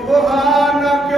سبحانك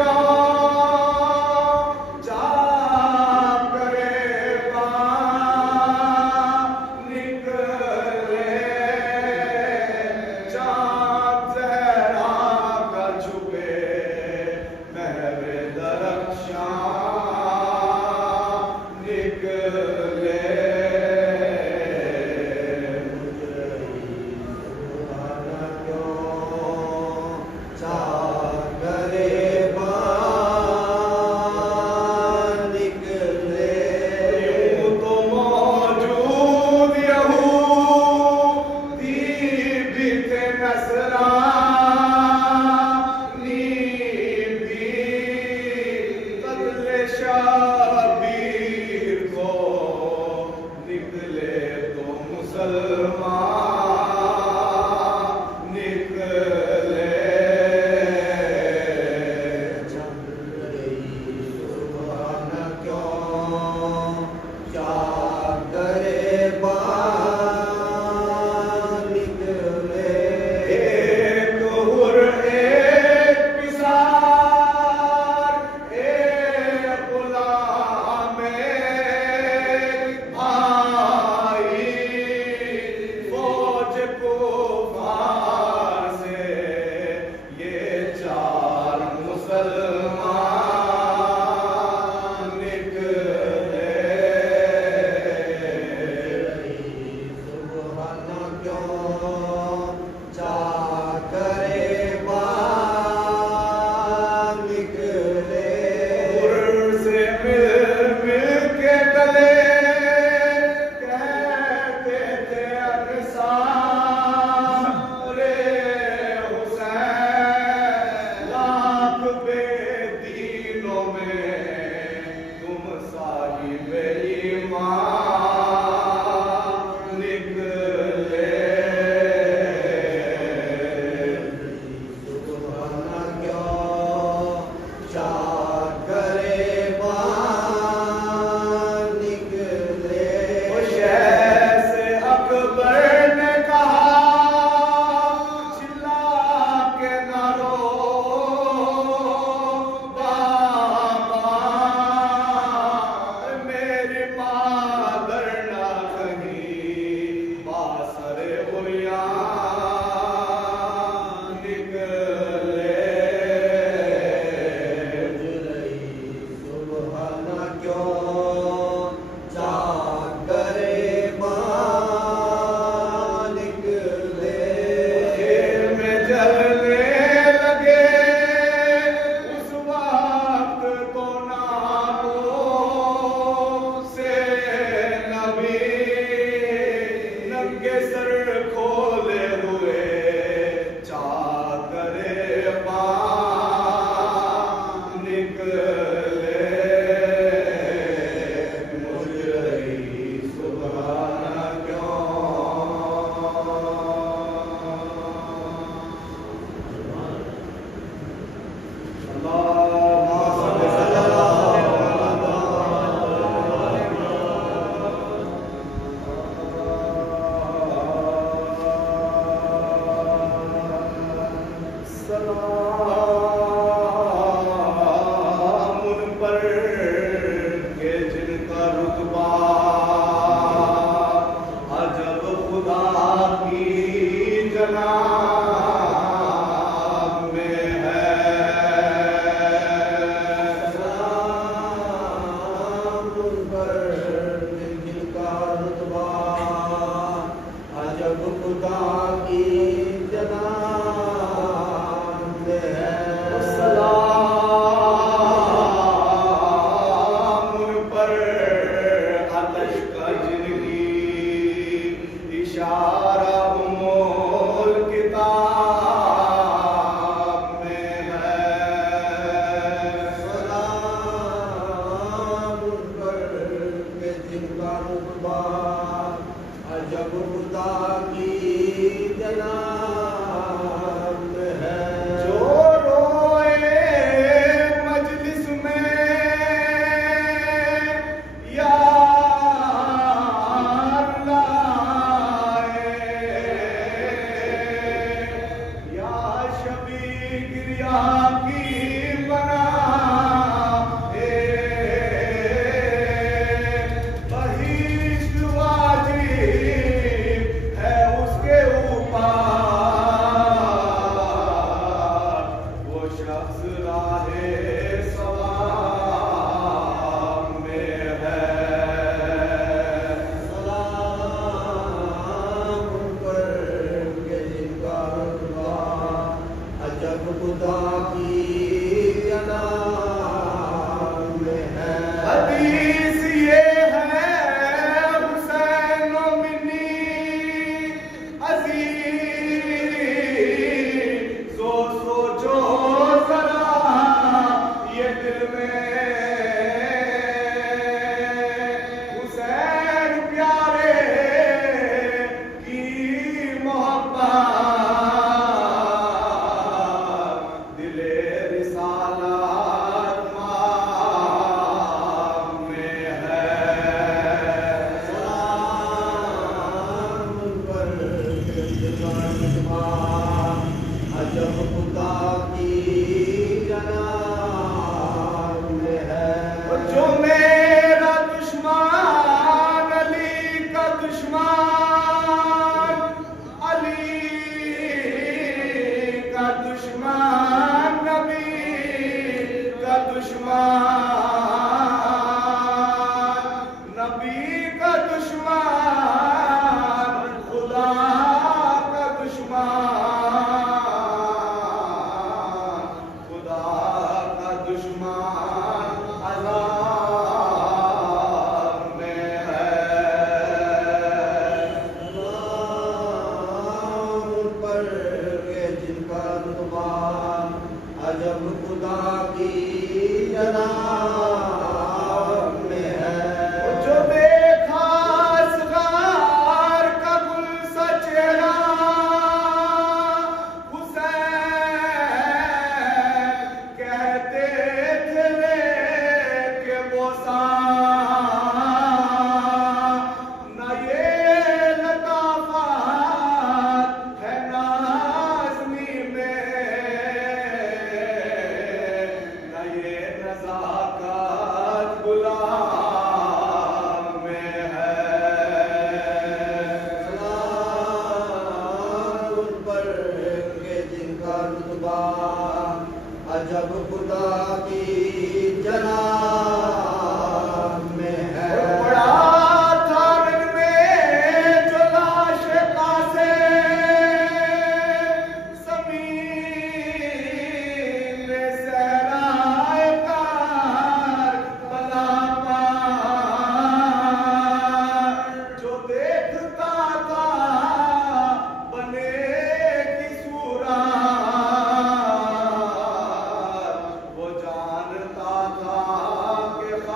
کہ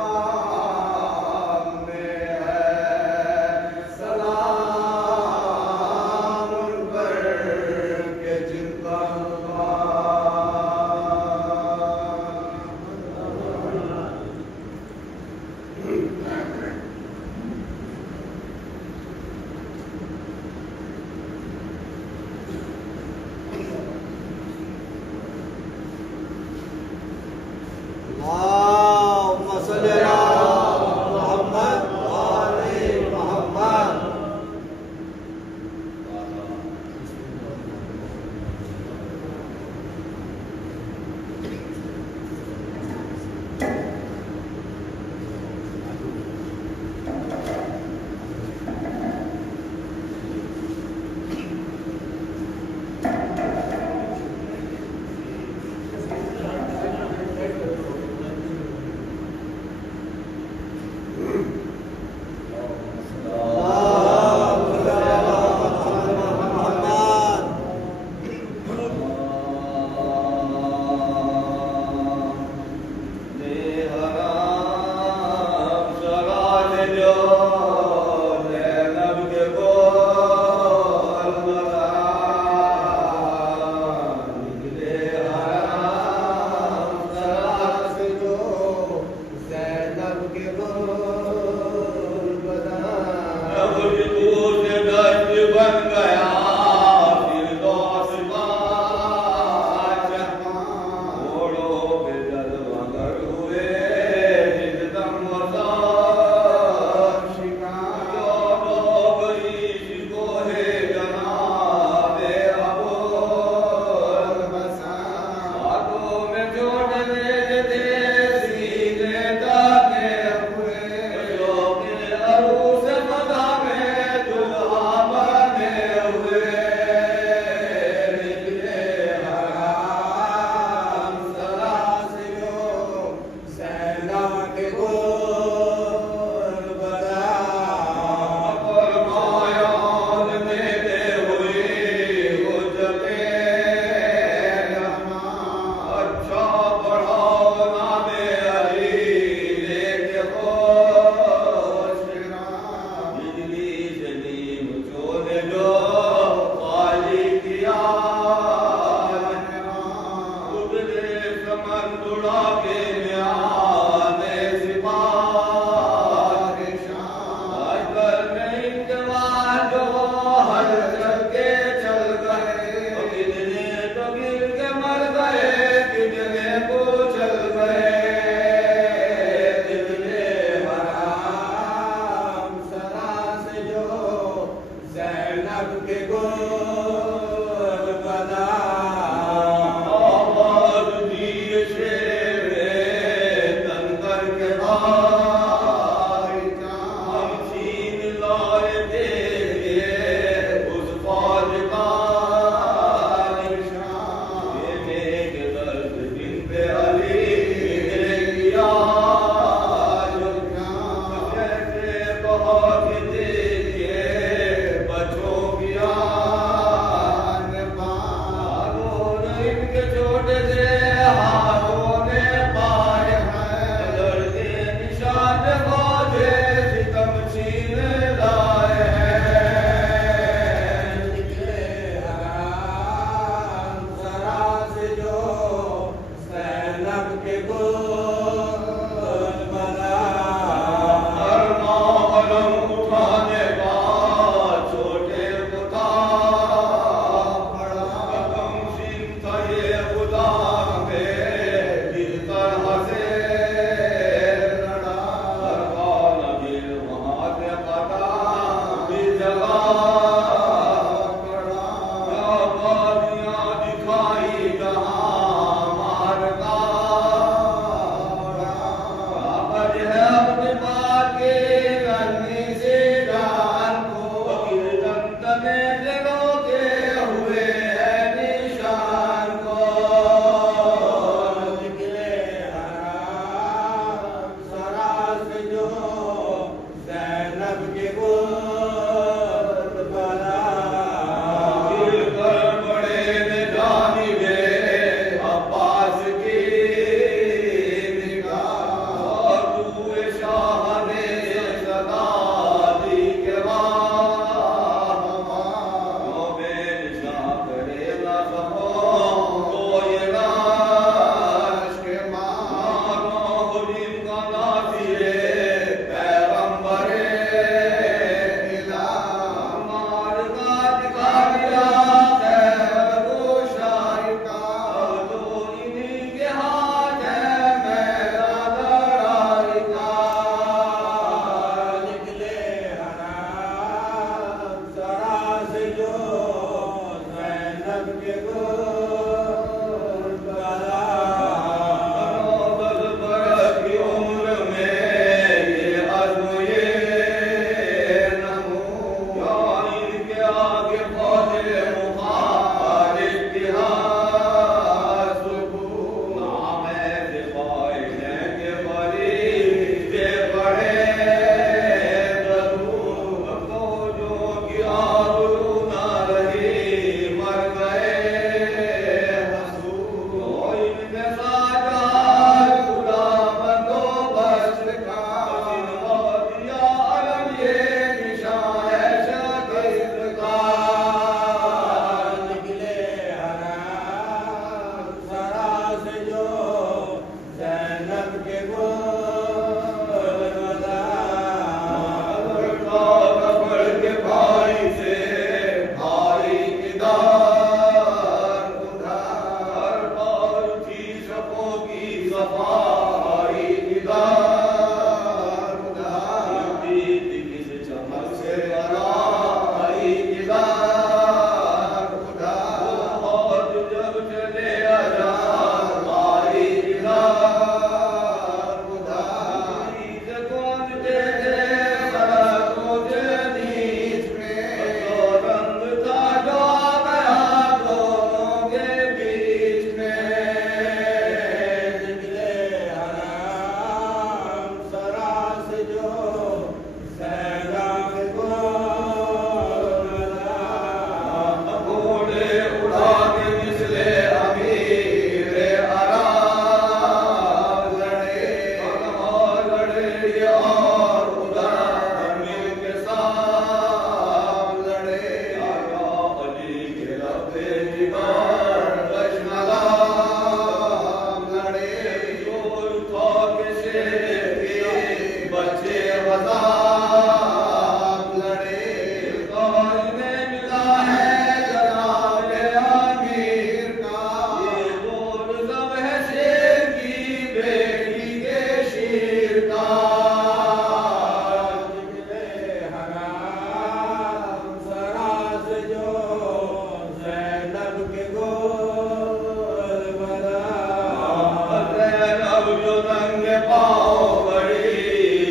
رنگ پاؤ بڑی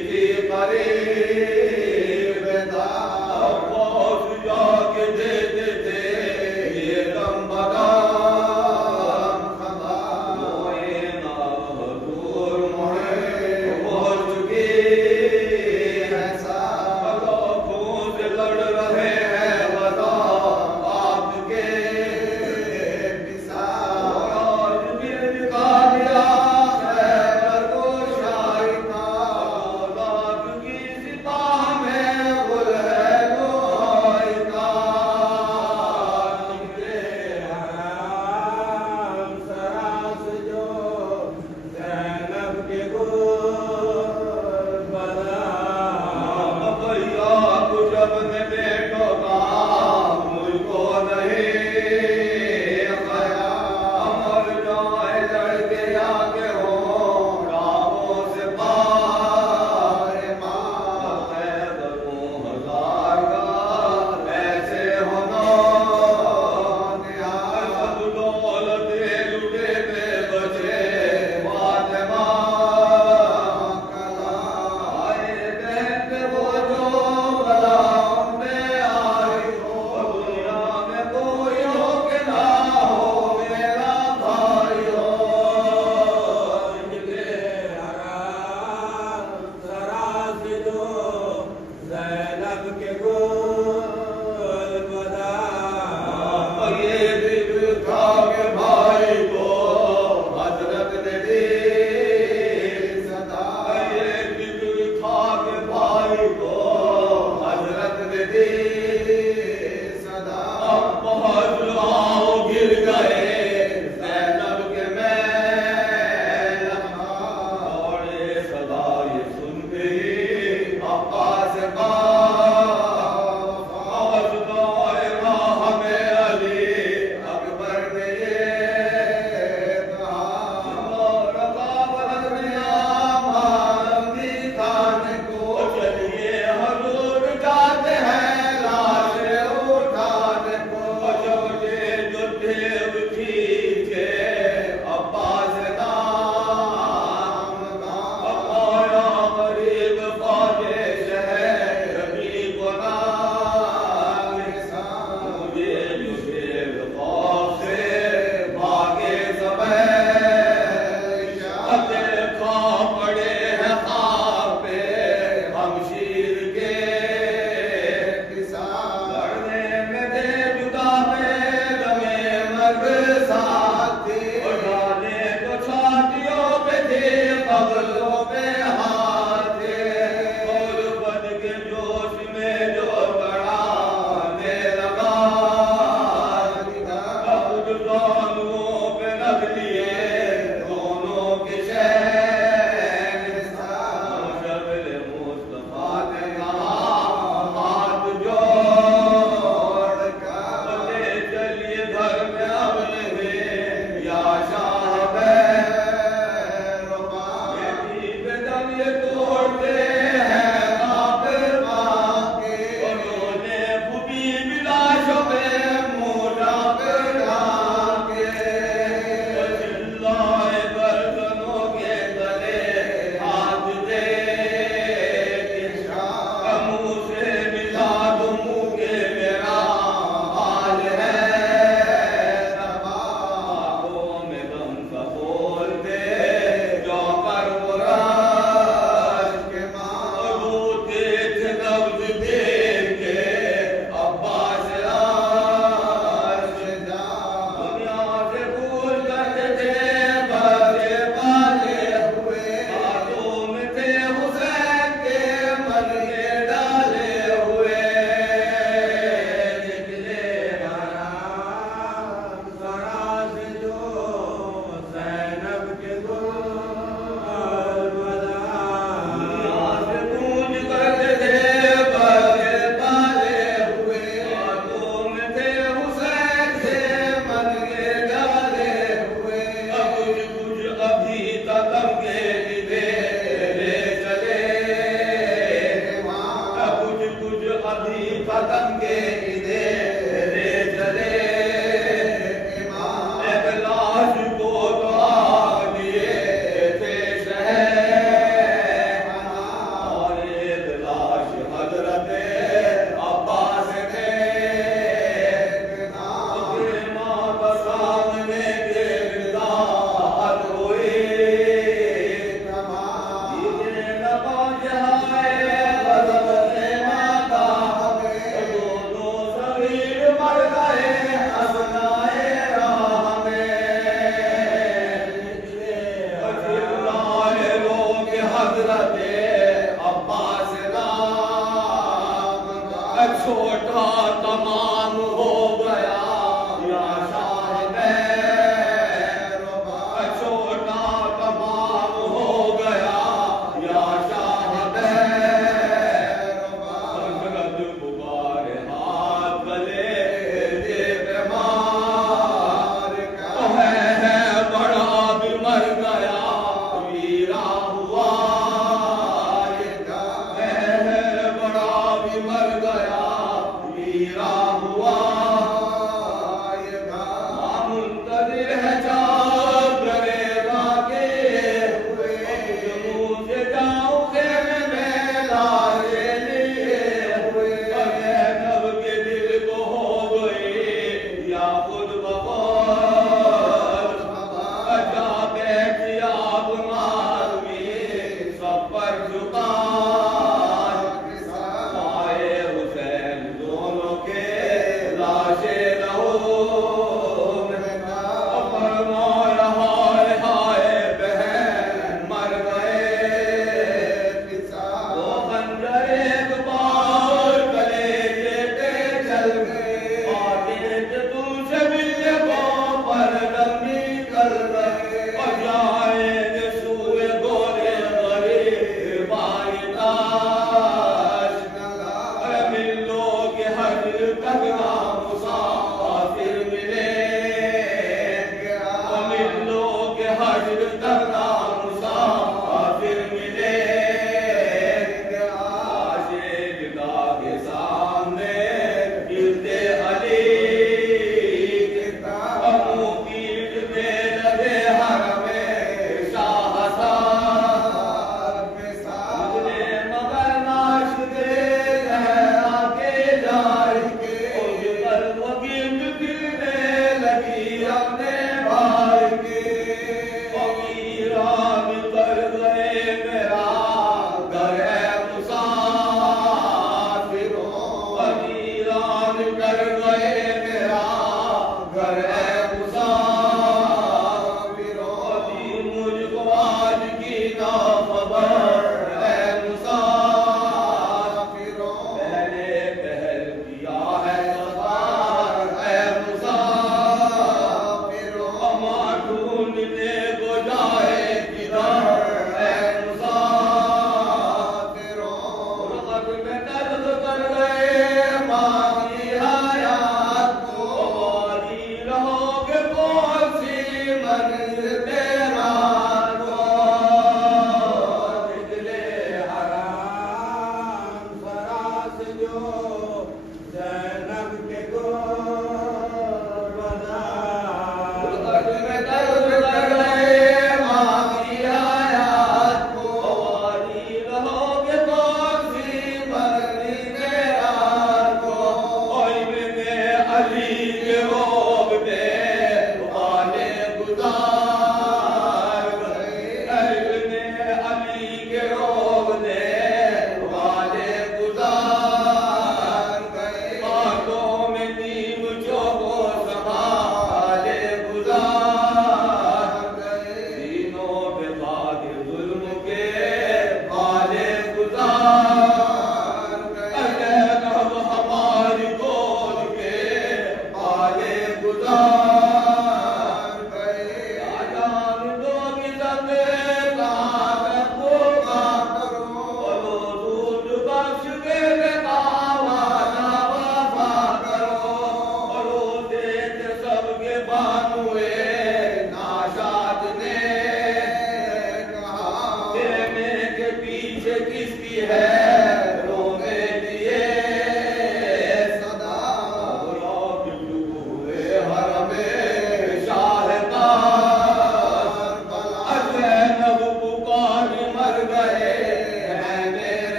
تھی قریب تھا پہنچ جا کے دیتے تھے یہ دم بدام خبر موئے نا حضور موئے پہنچ چکی ہے ساتھ لاکھوں سے لڑ رہے ہیں بتا آپ کے پسا آج بھی دکھا دیا ہے پر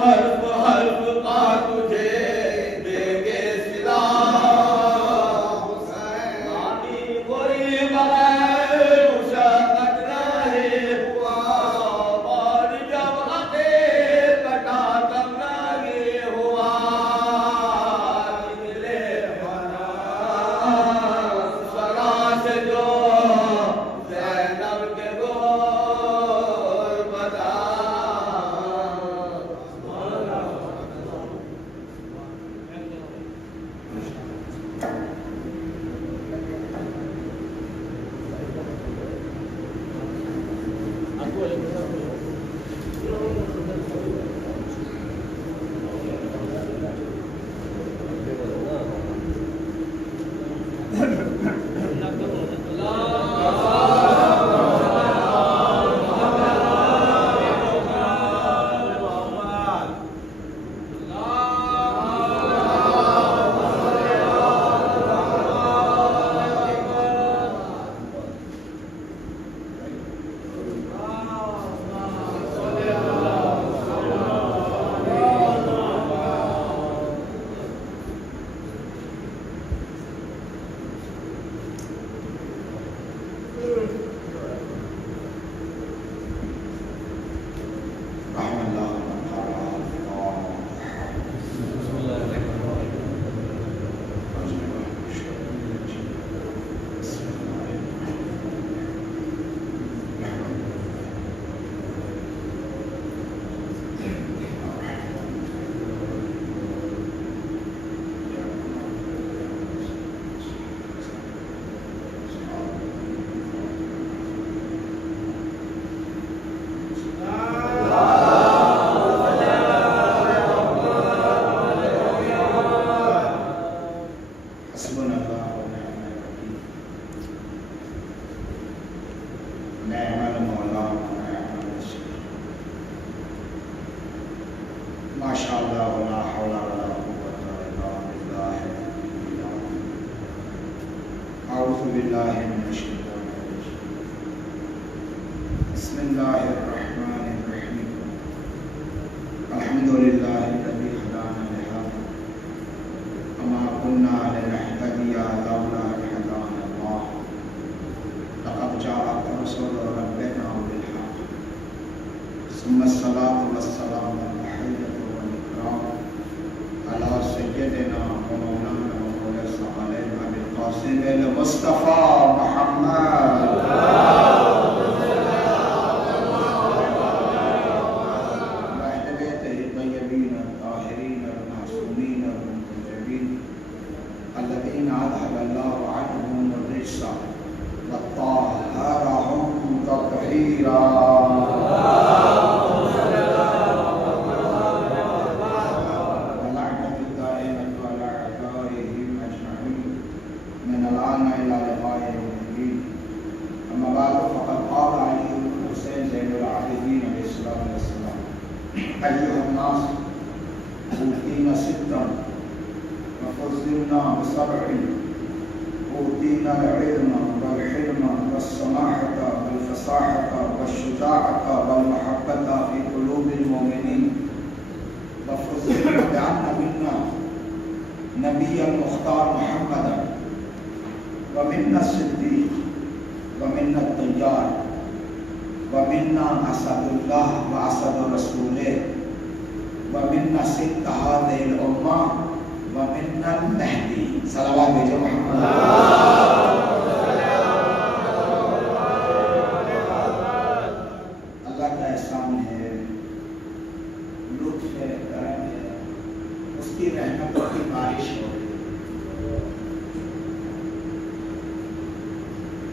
حرف حرف کا تجھے دے گے صدا آنی کوئی بغیر مشقت نہیں ہوا اور جب عقیق کٹا تب نہیں ہوا نکلے سرا سے جو زینب کے گور بتا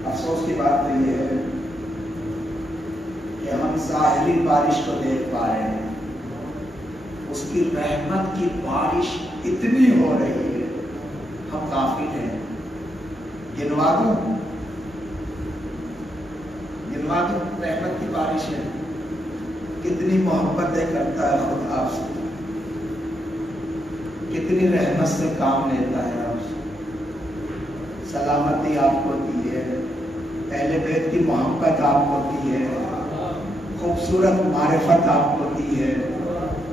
افسوس کی بات تو یہ ہے کہ ہم ظاہری بارش کو دیکھ پا رہے ہیں، اس کی رحمت کی بارش اتنی ہو رہی ہے، ہم کافی ہیں۔ گنوا دوں رحمت کی بارش ہے، کتنی محبتیں کرتا ہے خود آپ سے، کتنی رحمت سے کام لیتا ہے آپ سے۔ سلامتی آپ کو دی ہے، اہل بیت کی محبت آپ کو دی ہے، خوبصورت معرفت آپ کو دی ہے،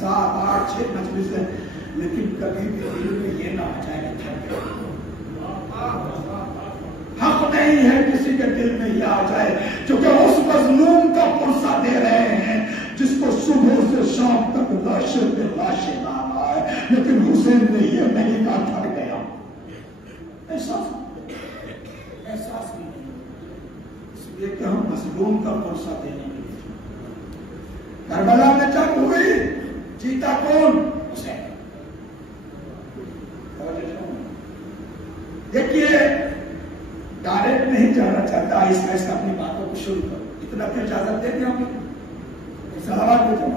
7 8 6 مجلسیں، لیکن کبھی بھی دل میں یہ نہ آ جائے کہ تھک گئے۔ حق نہیں ہے کسی کے دل میں یہ آ جائے، کیونکہ اس مظلوم کا پرسہ دے رہے ہیں جس کو صبح سے شام تک لاشیں پہ لاشیں لانا ہے، لیکن حسین نے یہ نہیں کہا تھک گیا۔ احساس نہیں، اس لیے کہ ہم مظلوم کا پرسہ دینے کے لیے۔ کربلا میں جنگ ہوئی، جیتا کون؟ حسین۔ دیکھیے ڈائریکٹ نہیں جانا چاہتا، اس میں سے اپنی باتوں کو شروع کرو، اتنا پھر اجازت دے دیں ہم سلامات ہو جائے۔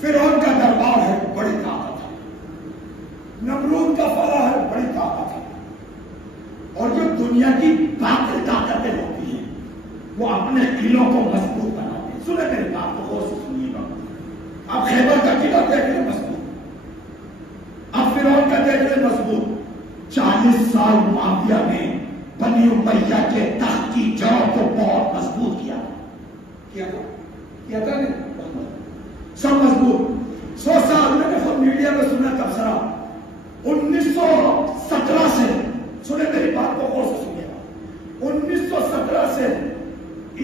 فرعون کا دربار ہے، بڑی طاقت ہے، نمرود کا فلا ہے، بڑی طاقت ہے، اور جو دنیا کی باقی طاقتیں ہوتی ہیں وہ اپنے قلعوں کو مضبوط بناتے ہیں۔ سنیں میری بات کو غور سے سنیے گا، اب خیبر کا قلعہ دیکھ لیں مضبوط، اب فرعون کا دیکھ لیں مضبوط۔ 40 سال معاویہ نے بنی امیہ کے تخت کی جڑوں کو بہت مضبوط کیا تھا نہیں، سب مضبوط۔ 100 سال میں نے خود میڈیا میں سنا تبصرہ، 1917 سے، سنیں میری بات کو غور سے سنیے گا، 1917 سے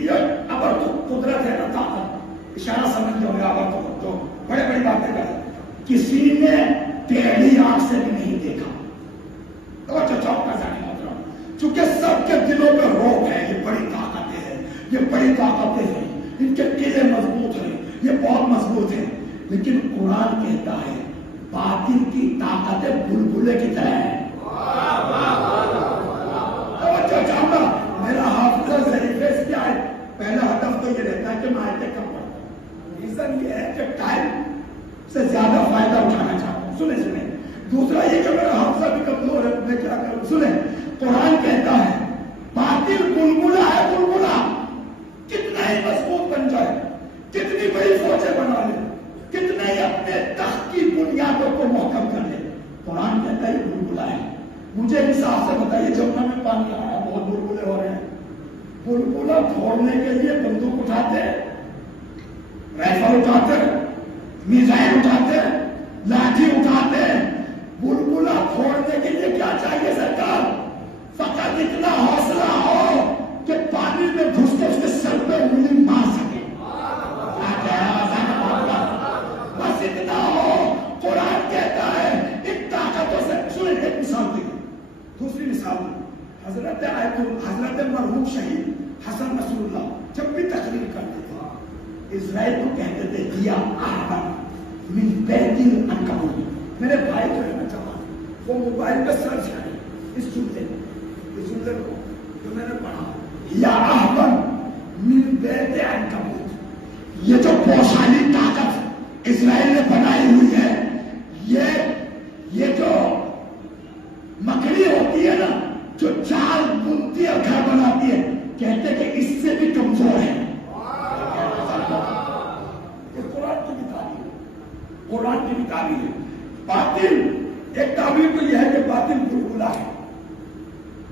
یہ ابر تو قدرت ہے نا، طاقت، اشارہ سمجھ جو ہے ابر تو بڑے بڑی باتیں کر کسی نے ٹیڑھی آنکھ سے بھی نہیں دیکھا، تو چوک کا جانے محترم، چونکہ سب کے دلوں میں روک ہے، یہ بڑی طاقتیں ہیں، یہ بڑی طاقتیں ہیں، ان کے قلعے مضبوط ہیں، یہ بہت مضبوط ہے، لیکن قرآن کہتا ہے باطل کی طاقتیں بلبلے کی طرح ہے۔ میرا حافظہ ضعیف ہے، اس کی پہلا ہدف تو یہ رہتا ہے کہ میں آیتیں کم پڑھتا ہوں، ریزن یہ ہے کہ ٹائم سے زیادہ فائدہ اٹھانا چاہتا ہوں۔ سنیں دوسرا یہ کہ میرا حافظہ بھی کمزور ہے، میں کیا کروں؟ سنیں قرآن کہتا ہے باطل بلبلا ہے، بلبلا کتنا ہی مضبوط بن جائے، کتنی بڑی فوجیں بنا لے، کتنے ہی اپنے تخت کی بنیادوں کو محکم کر لے، قرآن کہتا ہے یہ بلبلا ہے۔ مجھے حساب سے بتائیے جمنا میں پانی آیا، بہت بلبلے ہو رہے ہیں، بلبلا پھوڑنے کے لیے بندوق اٹھاتے، رائفل اٹھاتے، میزائل اٹھاتے، لاٹھی اٹھاتے، بلبلا پھوڑنے کے لیے کیا چاہیے سرکار؟ فقط اتنا حوصلہ ہو کہ پانی میں گھس کے اس کے سر پہ انگلی مار سکے، بس اتنا ہو۔ قرآن کہتا ہے ان طاقتوں سے، سنیں ایک مثال دیں، دوسری مثال حضرت مرحوم شہید حسن نصر اللہ جب بھی تقریر کرتے تھے اسرائیل کو کہتے تھے یا احمد من بیت العنکبوت۔ میرے بھائی جو ہے نا جوان، وہ موبائل پہ سرچ کریں اس جملے کو جو میں نے پڑھا، یا احمد من بیت العنکبوت، یہ جو پوشالی طاقت اسرائیل نے بنائی ہوئی ہے، یہ جو مکڑی ہوتی ہے نا جو جال بنتی اور گھر بناتی ہے، کہتے کہ اس سے بھی کمزور ہے۔ یہ قرآن کی بھی تعبیر ہے، قرآن کی بھی تعبیر ہے۔ باطل ایک تعبیر تو یہ ہے کہ باطل بلبلا ہے،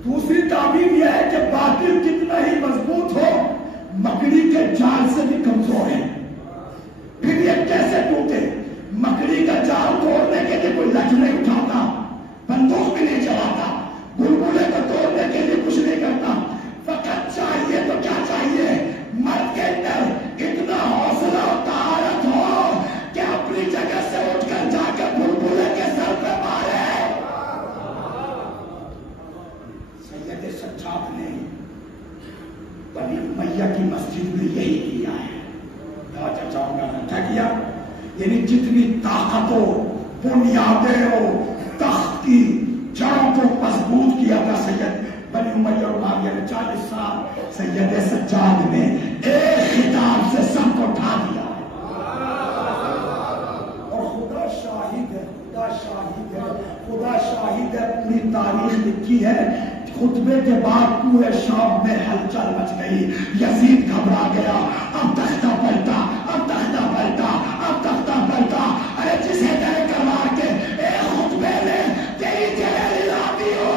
دوسری تعبیر یہ ہے کہ باطل کتنا ہی مضبوط ہو مکڑی کے جال سے بھی کمزور ہے۔ پھر یہ کیسے ٹوٹے؟ مکڑی کا جال توڑنے کے لیے کوئی لٹھ نہیں اٹھاتا، بندوق بھی نہیں چلاتا، بلبلے کو توڑنے کے لیے کچھ نہیں کرتا، فقط چاہیے تو کیا چاہیے؟ مرد کے اندر اتنا حوصلہ اور طاقت ہو کہ اپنی جگہ سے اٹھ کر جا کے بلبلے کے سر پہ مارے۔ سید سجاد نے بنی امیہ کی مسجد میں یہی کیا ہے، بہت چاہوں گا کیا کیا؟ یعنی جتنی طاقت ہو، بنیادیں ہو، تخت کی جڑوں کو مضبوط کیا تھا سید بنی امیہ اور معاویہ نے 40 سال سید سجاد نے ایک خطاب سے سب کو اٹھا دیا. اور خدا شاہد ہے، خدا شاہد ہے، خدا شاہد ہے، پوری تاریخ لکھی ہے. خطبے کے بعد پورے شام میں ہلچل مچ گئی. یزید گھبرا گیا، اب تختہ پلٹا، اب تختہ پلٹا، اب تختہ پلٹا. ارے جسے کہے کروا کے ایک خطبے میں تیری جگہ ہلا دی ہو.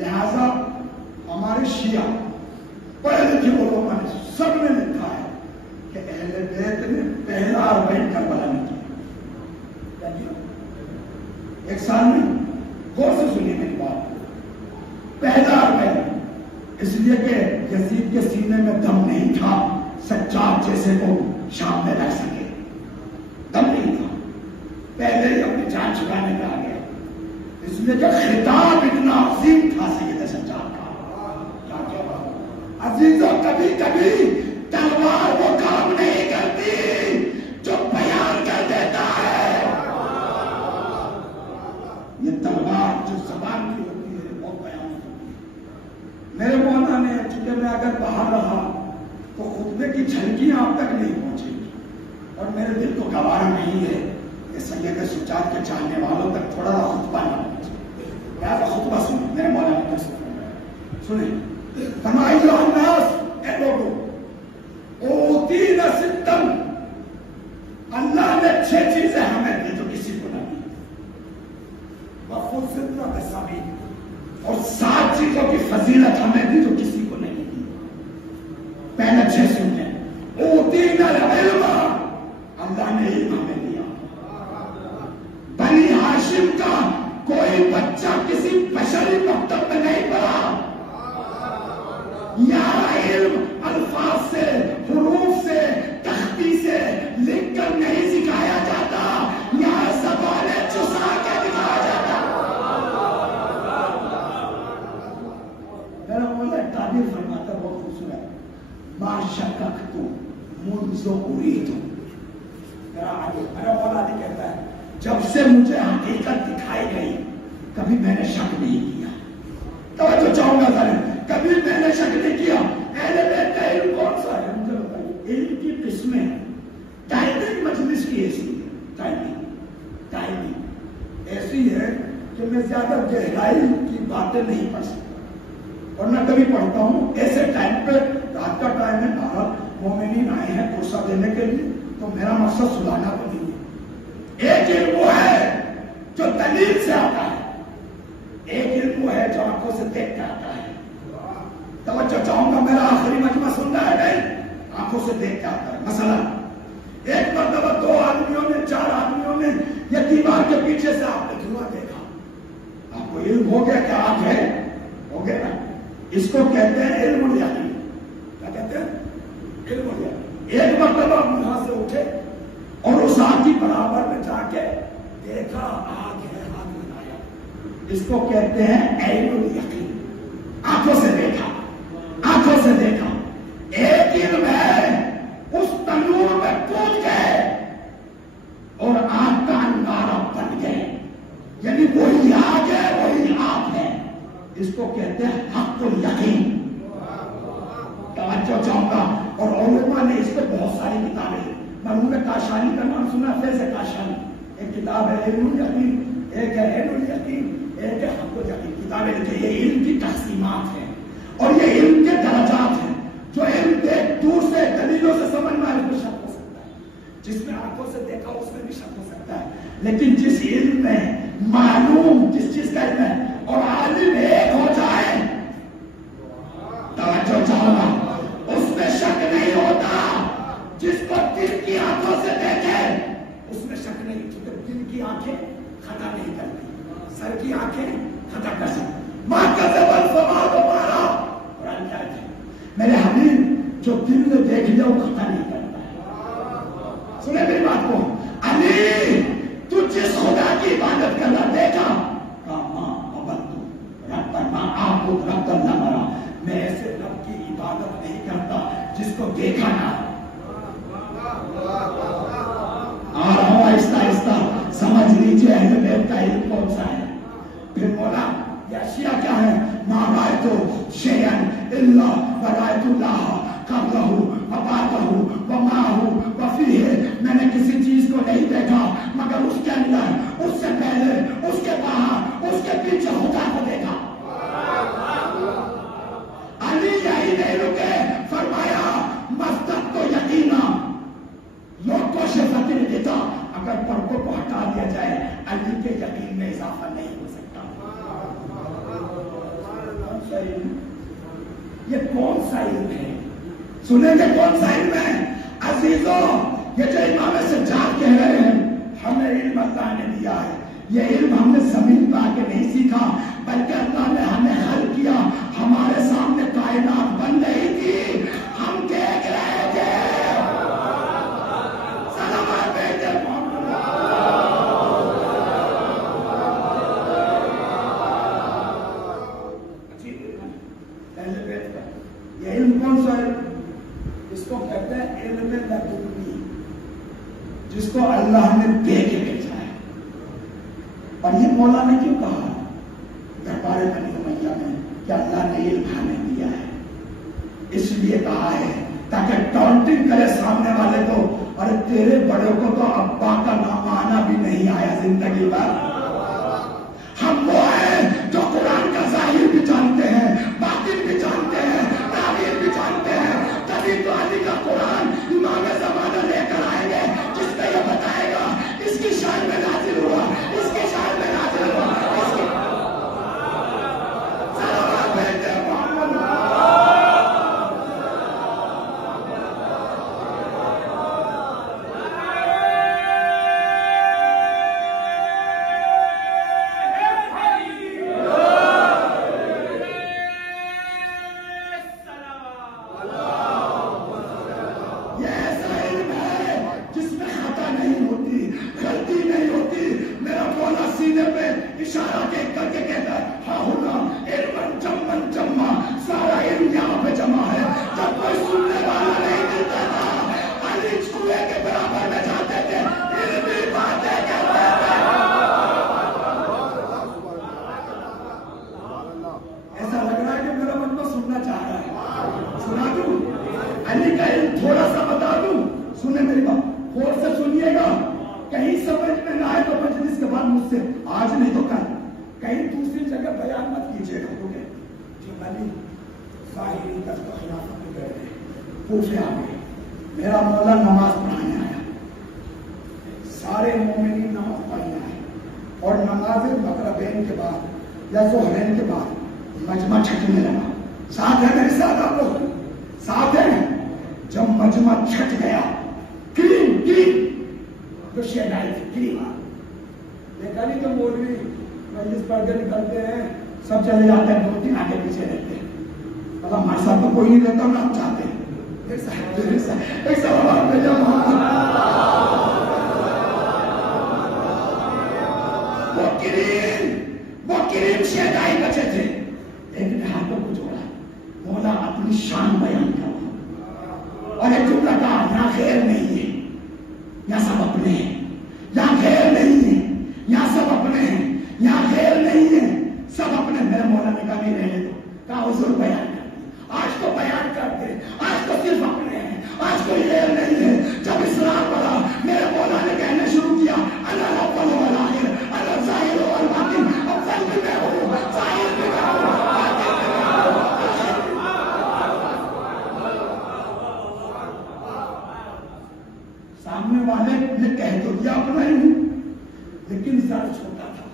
لہذا ہمارے شیعہ پڑھے لکھے علماء نے سب نے لکھا ہے کہ اہل بیت نے پہلا اربعین کربلا میں کیا کیا. ایک سال میں غور سے سنیے میری بات. پہلا اربعین اس لیے کہ یزید کے سینے میں دم نہیں تھا سجاد جیسے کو شام میں رہ سکے. دم نہیں تھا، پہلے ہی اپنی جان چھڑانے میں آ گیا. اس لیے کہ خطاب اتنا عظیم تھا سید سجاد کا. عزیزوں کبھی کبھی تلوار وہ کام نہیں کرتی جو بیان کر دیتا ہے. یہ تلوار جو زبان کی ہوتی ہے وہ بیان کرتی ہے. میرے مولانا نے چونکہ میں اگر باہر رہا تو خطبے کی جھلکیاں اب تک نہیں پہنچی اور میرے دل کو گوارا نہیں ہے کہ سید سجاد کے چاہنے والوں تک تھوڑا سا خطبہ نہ پہنچے. لہٰذا خطبہ سنیں، میرے مولانا کا سنیں. تمہاری الناس اے لوگوں اوتینا ستم، اللہ نے 6 چیزیں ہمیں دی جو کسی کو نہ دی. وفضلنا بالسبع، اور 7 چیزوں کی فضیلت ہمیں دی جو کسی کو نہیں دی. پہلے 6 سنیں. اوتینا العلم، اللہ نے علم ہمیں دیا. بنی ہاشم کا کوئی بچہ کسی بشری مکتب میں نہیں پڑھا. یہاں علم الفاظ سے، حروف سے، تختی سے لکھ کر نہیں سکھایا جاتا، یہاں زبانیں چسا کے دکھایا جاتا. میرا مولا ایک تعبیر فرماتا ہے بہت خوبصورت. ما شککت منذ اريد. میرا مولا علی کہتا ہے جب سے مجھے حقیقت دکھائی گئی کبھی میں نے شک نہیں کیا. توجہ چاہوں گا ذرا، کبھی میں نے شک نہیں کیا. اہل بیت کا علم کون سا ہے مجھے بتائیے. علم کی قسمیں ٹائمنگ مجلس کی ایسی ہے. ٹائمنگ ایسی ہے کہ میں زیادہ گہرائی کی باتیں نہیں پڑھ سکتا اور نہ کبھی پڑھتا ہوں. ایسے ٹائم پہ رات کا ٹائم ہے، باہر مومنین آئے ہیں غصہ دینے کے لیے، تو میرا مقصد سلانا تو نہیں ہے. ایک علم وہ ہے جو دلیل سے آتا ہے، ایک علم وہ ہے جو آنکھوں سے دیکھ کر آتا ہے. توجہ چاہوں گا، میرا آخری مجمع سن رہا ہے نہیں، آنکھوں سے دیکھ کے آتا ہے. مثلا ایک مرتبہ 2 آدمیوں نے 4 آدمیوں نے یہ دیوار کے پیچھے سے آپ نے دھواں دیکھا، آپ کو علم ہو گیا کہ آگ ہے، ہو گیا نا. اس کو کہتے ہیں علم الیقین. کیا کہتے ہیں؟ علم الیقین. ایک مرتبہ ہم یہاں سے اٹھے اور اس آگ کی برابر میں جا کے دیکھا آگ ہے، ہاتھ لگایا. اس کو کہتے ہیں علم الیقین. آنکھوں سے دیکھا، آنکھوں سے دیکھا. ایک علم ہے اس تنور میں کود گئے اور آگ کا انگارہ بن گئے، یعنی وہی آگ ہے، وہی آگ ہے. اس کو کہتے ہیں حق الیقین. توجہ چاہوں گا. اور علماء نے اس پہ بہت ساری کتابیں، مرحوم کاشانی کا نام سنا، فیض کاشانی. ایک کتاب ہے علم الیقین، ایک ہے علم الیقین، ایک ہے حق الیقین. کتابیں لکھی. یہ علم کی تقسیمات ہیں اور یہ علم کے درجات ہیں. جو علم دیکھ دور سے دلیلوں سے سمجھ میں آئے اس میں شک ہو سکتا ہے، جس میں آنکھوں سے دیکھا اس میں بھی شک ہو سکتا ہے. لیکن جس علم میں معلوم جس چیز کا علم ہے اور عالم ایک ہو جائے، توجہ چاہوں گا، اس میں شک نہیں ہوتا. جس کو دل کی آنکھوں سے دیکھے اس میں شک نہیں، کیونکہ دل کی آنکھیں خطا نہیں کرتی، سر کی آنکھیں خطا کر سکتی. ماں کا زبر فماد ہمارا قرآن کیا ہے. میرے حبیب جو دل نے دیکھ لیا وہ خطا نہیں کرتا ہے. سنے میری بات کو. علی تو جس خدا کی عبادت کرنا دیکھا کہا ماں ابد دیکھا نہ. آ رہا ہوں آہستہ آہستہ، سمجھ لیجیے اہل بیت کا علم کون سا ہے. پھر مولا یہ اشیاء کیا ہے؟ ما رأیت شیئا الا ورأیت اللہ قبلہ وبعدہ ومعہ وفیہ. میں نے کسی چیز کو نہیں دیکھا مگر اس کے اندر، اس سے پہلے، اس کے باہر، اس کے پیچھے خدا کو دیکھا. علی یہی نہیں رکے، فرمایا مستق تو یقینا. لوگ کو شفت نے دیتا، اگر پردوں کو ہٹا دیا جائے علی کے یقین میں اضافہ نہیں ہو سکتا. یہ کون سا علم ہے؟ سنیں گے کون سا علم ہے؟ عزیزوں، یہ جو امام سجاد کہہ رہے ہیں ہمیں علم اللہ نے دیا ہے. یہ علم ہم نے زمین پہ آ کے نہیں سیکھا، بلکہ اللہ نے ہمیں حل کیا. ہمارے سامنے کائنات بن رہی تھی، ہم دیکھ رہے تھے. سلامات بھیجے محمد. پہلے بیٹھ کر یہ علم کون سا ہے؟ اس کو کہتے ہیں علم لدنی، جس کو اللہ نے دے کے بھیجا ہے. اور یہ مولا نے کیوں کہا دربار بنی امیہ میں کہ اللہ نے علم ہمیں دیا ہے؟ اس لیے کہا ہے تاکہ ٹانٹنگ کرے سامنے والے کو، اور تیرے بڑے کو تو ابا کا نام آنا بھی نہیں آیا زندگی میں. ہم وہ ہیں جو قرآن کا ظاہر بھی جانتے ہیں، باطن بھی جانتے ہیں، تعبیر بھی جانتے ہیں. تبھی تو علی کا قرآن امام زمانہ لے کر آئیں گے جس میں یہ بتائے گا اس کی شان میں نازل ہوا، اس کی شان میں نازل ہوا، اس کی سلامات بھیجے محمد. اشارہ کر کے کہتا ہے ہاں ہونا علم جمن جمع، سارا علم یہاں پہ جمع ہے. جب کوئی سننے والا نہیں ملتا تھا علی کنویں کے برابر میں جاتے تھے، علمی باتیں کرتے تھے. ایسا لگ رہا ہے کہ میرا من کو سننا چاہ رہا ہے. سنا دوں علی کا علم تھوڑا سا بتا دوں. سنیں میری بات غور سے سنیے گا. کہیں سمجھ میں نہ آئے تو مجلس کے بعد مجھ سے آج نہیں تو کل کہیں دوسری جگہ بیان مت کیجیے گا. جو علی ظاہری تک تو خلافت میں گئے تھے، کوفے آ گئے. میرا مولا نماز پڑھانے آیا، سارے مومنین نماز پڑھنے آئے، اور نماز مغربین کے بعد یا ظہرین کے بعد مجمع چھٹنے لگا. ساتھ ہے میرے ساتھ آپ لوگ؟ ساتھ ہیں؟ جب مجمع چھٹ گیا کریم کریم تو شہد آئی تھی کریم. دیکھا نہیں تو مولوی مجلس پڑھ کے نکلتے ہیں، سب چلے جاتے ہیں، 2 3 آگے پیچھے رہتے ہیں. مطلب ہمارے ساتھ تو کوئی نہیں رہتا، نہ ہم چاہتے ہیں. ایک سوال بھیجا وہ کریم شہدائی بچے تھے. ایک نے ہاتھوں کو جوڑا، مولا اپنی شان بیان کرو، اور ایک جملہ کہا یہاں خیر نہیں ہے، یہاں سب اپنے ہیں. یہاں خیر نہیں ہے، یہاں سب اپنے ہیں. یہاں خیر نہیں ہے، سب اپنے. میرے مولا نے کہا نہیں رہنے دو. کہا حضور بیان کر دے، آج تو بیان کر دے. آج تو صرف اپنے ہیں، آج کوئی خیر نہیں ہے. جب اسلام پڑا میرے مولا نے کہنا شروع کیا انا الاول والآخر، انا الظاہر والباطن. اول بھی میں ہوں، ظاہر بھی میں ہوں، باطن بھی میں ہوں. سامنے والے نے کہہ تو دیا اپنا ہی ہوں، لیکن ذرا چھوٹا تھا.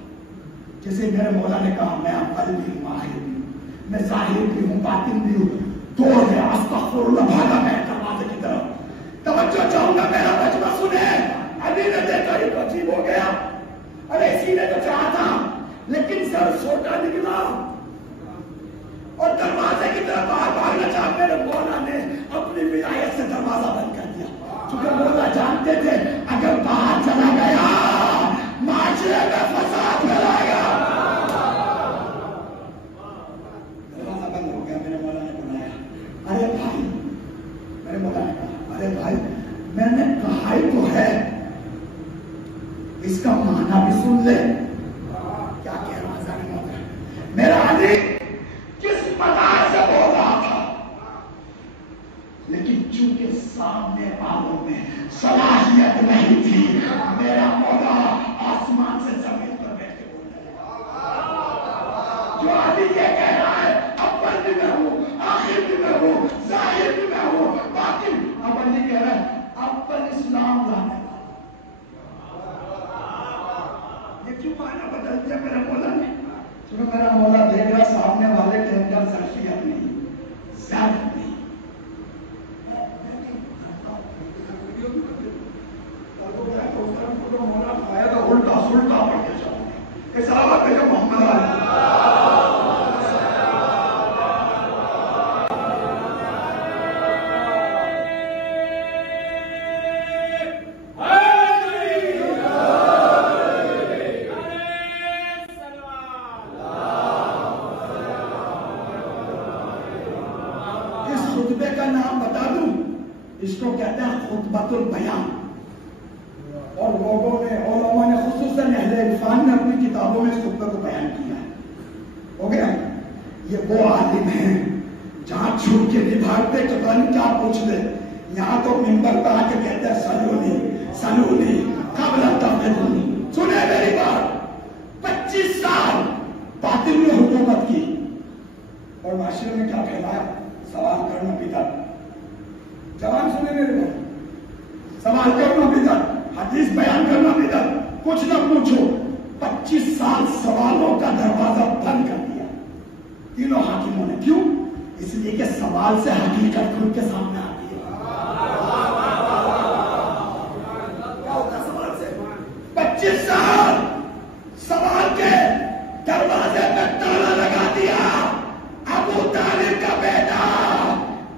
جیسے میرے مولا نے کہا میں اول بھی ہوں، آخر بھی ہوں، میں ظاہر بھی ہوں، باطن بھی ہوں. توڑ گیا، استغفر اللہ، بھاگا میں دروازے کی طرف. توجہ چاہوں گا میرا مجمع سنے. علی نے دیکھا یہ تو عجیب ہو گیا. ارے اسی نے تو چاہا تھا، لیکن سر چھوٹا نکلا اور دروازے کی طرف باہر بھاگنا چاہا. میرے مولا نے اپنی ولایت سے دروازہ بند کر دیا. چونکہ مولا جانتے تھے اگر باہر چلا گیا معاشرے میں فساد پھیلائے گا. دروازہ بند ہو گیا. میرے مولا نے بلایا، ارے بھائی. میرے مولا گانا بھی سن لے. کیا کہہ رہا ہوں میرا علی کس مزاج سے بول رہا تھا, لیکن چونکہ سامنے والوں میں صلاحیت نہیں تھی, میرا مولا آسمان سے زمین پر بیٹھ کے بول رہا ہے. جو علی یہ کہہ رہا ہے اول بھی میں ہوں, آخر بھی میں ہوں, ظاہر بھی میں ہوں, باطن. اب علی کہہ رہا ہے اول اسلام لانے والا. یہ کیوں معنی بدل دیا میرا مولا نے؟ چونکہ میرا مولا دیکھ رہا سامنے والے کے اندر ظرفیت نہیں, ذات نہیں. الٹا سلٹا پڑھ کے جاؤں گے. اس صحابہ پہ جو محمد علی خطبے کا نام بتا دوں, اس کو کہتے ہیں خطبۃ البیان. اور لوگوں نے, علماء نے, خصوصاً اہل عرفان نے اپنی کتابوں میں اس خطبے کو بیان کیا ہے. ہو گیا. یہ وہ عالم ہیں جہاں چھوٹ کے نبھاتے پتا نہیں کیا پوچھ لے, یہاں تو منبر پہ آ کے کہتے ہیں سلونی سلونی قبل تفعلونی. سنے میری بات, 25 سال باطل میں حکومت کی اور معاشرے میں کیا پھیلایا, سوال کرنا بدعت. جوان سنے میرے بات, سوال کرنا بدعت, حدیث بیان کرنا بدعت. کچھ نہ پوچھو, 25 سال سوالوں کا دروازہ بند کر دیا تینوں حاکموں نے. کیوں؟ اس لیے کہ سوال سے حقیقت کھل کے سامنے آتی ہے. کیا ہوتا سوال سے؟ 25 سال سوال کے دروازے پہ تالا لگا دیا. ابو طالب کا بیٹا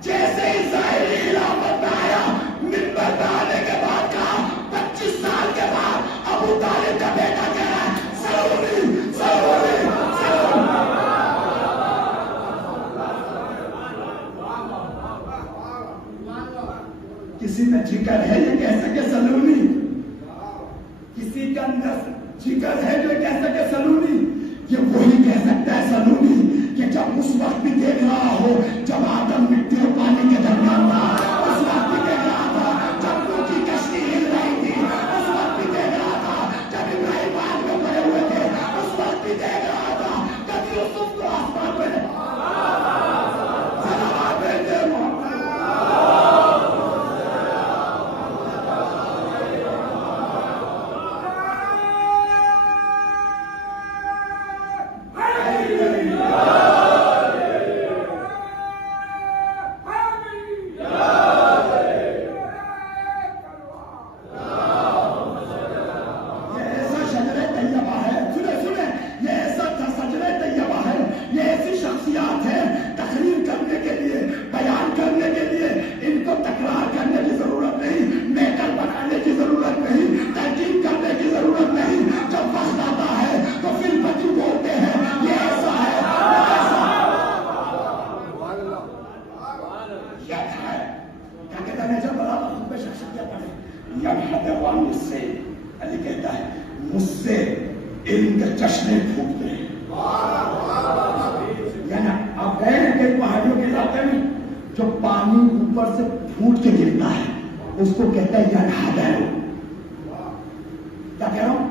جیسے ہی ظاہری خلافت میں آیا, منبر پہ آنے کے بعد کہا 25 سال کے بعد ابو طالب کا بیٹا کہہ رہا ہے سلونی سلونی سلونی. کسی میں جگر ہے یہ کہہ سکے سلونی؟ کسی کا اندر جگر ہے جو کہہ سکے سلونی؟ یہ وہی کہہ سکتا ہے سلونی کہ جب اس وقت بھی دیکھ رہا ہو جب آدم مٹی اور پانی کے درمیان تھا, اس وقت بھی دیکھ رہا تھا جب ان کی کشتی ہل رہی تھی, اس وقت بھی دیکھ رہا تھا جب ابراہیم آگ میں پڑے ہوئے تھے, اس وقت بھی دیکھ رہا تھا جب یوسف کو آسمان پہ علی کہتا ہے مجھ سے علم کے چشمے پھوٹتے ہیں. یعنی آپ گئے ہیں کئی پہاڑیوں کے علاقے میں جو پانی اوپر سے پھوٹ کے گرتا ہے اس کو کہتا ہے ینحدر. کیا کہہ رہا ہوں؟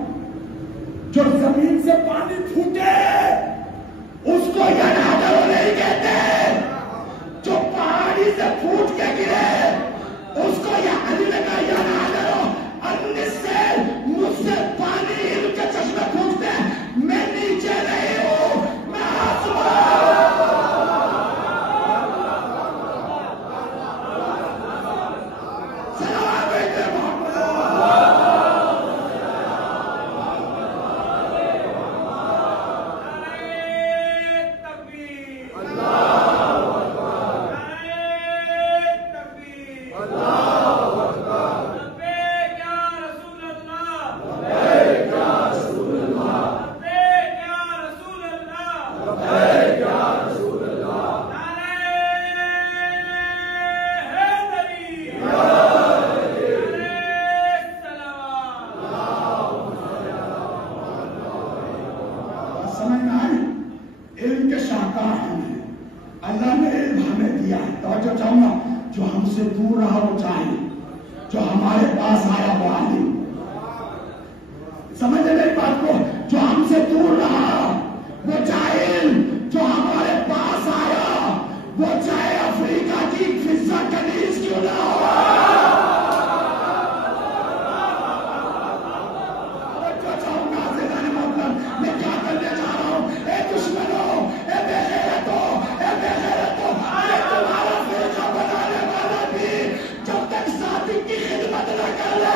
جو زمین سے پانی پھوٹے اس کو ینحدر نہیں کہتے. جو پہاڑی سے پھوٹ کے گرے اس کو یہ علی نے کہا ینحدر. مجھ سے پانی علم کے چشمے پھوٹتے ہیں, میں نیچے نہیں ہوں, میں آسمان. سلام علیکم جو ہم سے دور رہا وہ جاہل، جو ہمارے پاس آیا وہ عالم. سمجھے میری بات کو؟ جو ہم سے دور رہا وہ جاہل، جو ہمارے پاس آیا وہ چاہے افریقہ کی فضا کنیز کیوں نہ ہو. میں کیا کرنے جا رہا ہوں؟ اے دشمنوں، اے بے غیرتوں، اے بے غیرتوں، تمہارا فرقہ بنانے والا بھی جب تک صادق کی خدمت نہ کر لے.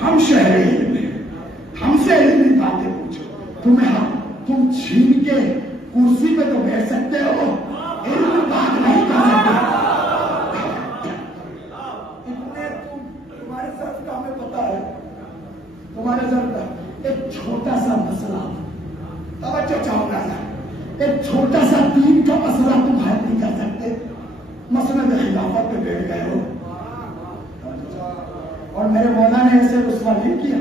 ہم شہر علم ہیں، ہم سے علمی باتیں پوچھو. تم چھین کے کرسی پہ تو بیٹھ سکتے ہو، علم بات نہیں کر سکتے. تمہارے ساتھ کا ہمیں پتا ہے، تمہارے ساتھ ایک چھوٹا سا مسئلہ، توجہ چاہوں گا، ایک چھوٹا سا دین کا مسئلہ تم حل نہیں کر سکتے. مسئلہ خلافت پہ بیٹھ گئے ہو، اور میرے مولا نے ایسے رسوا نہیں کیا،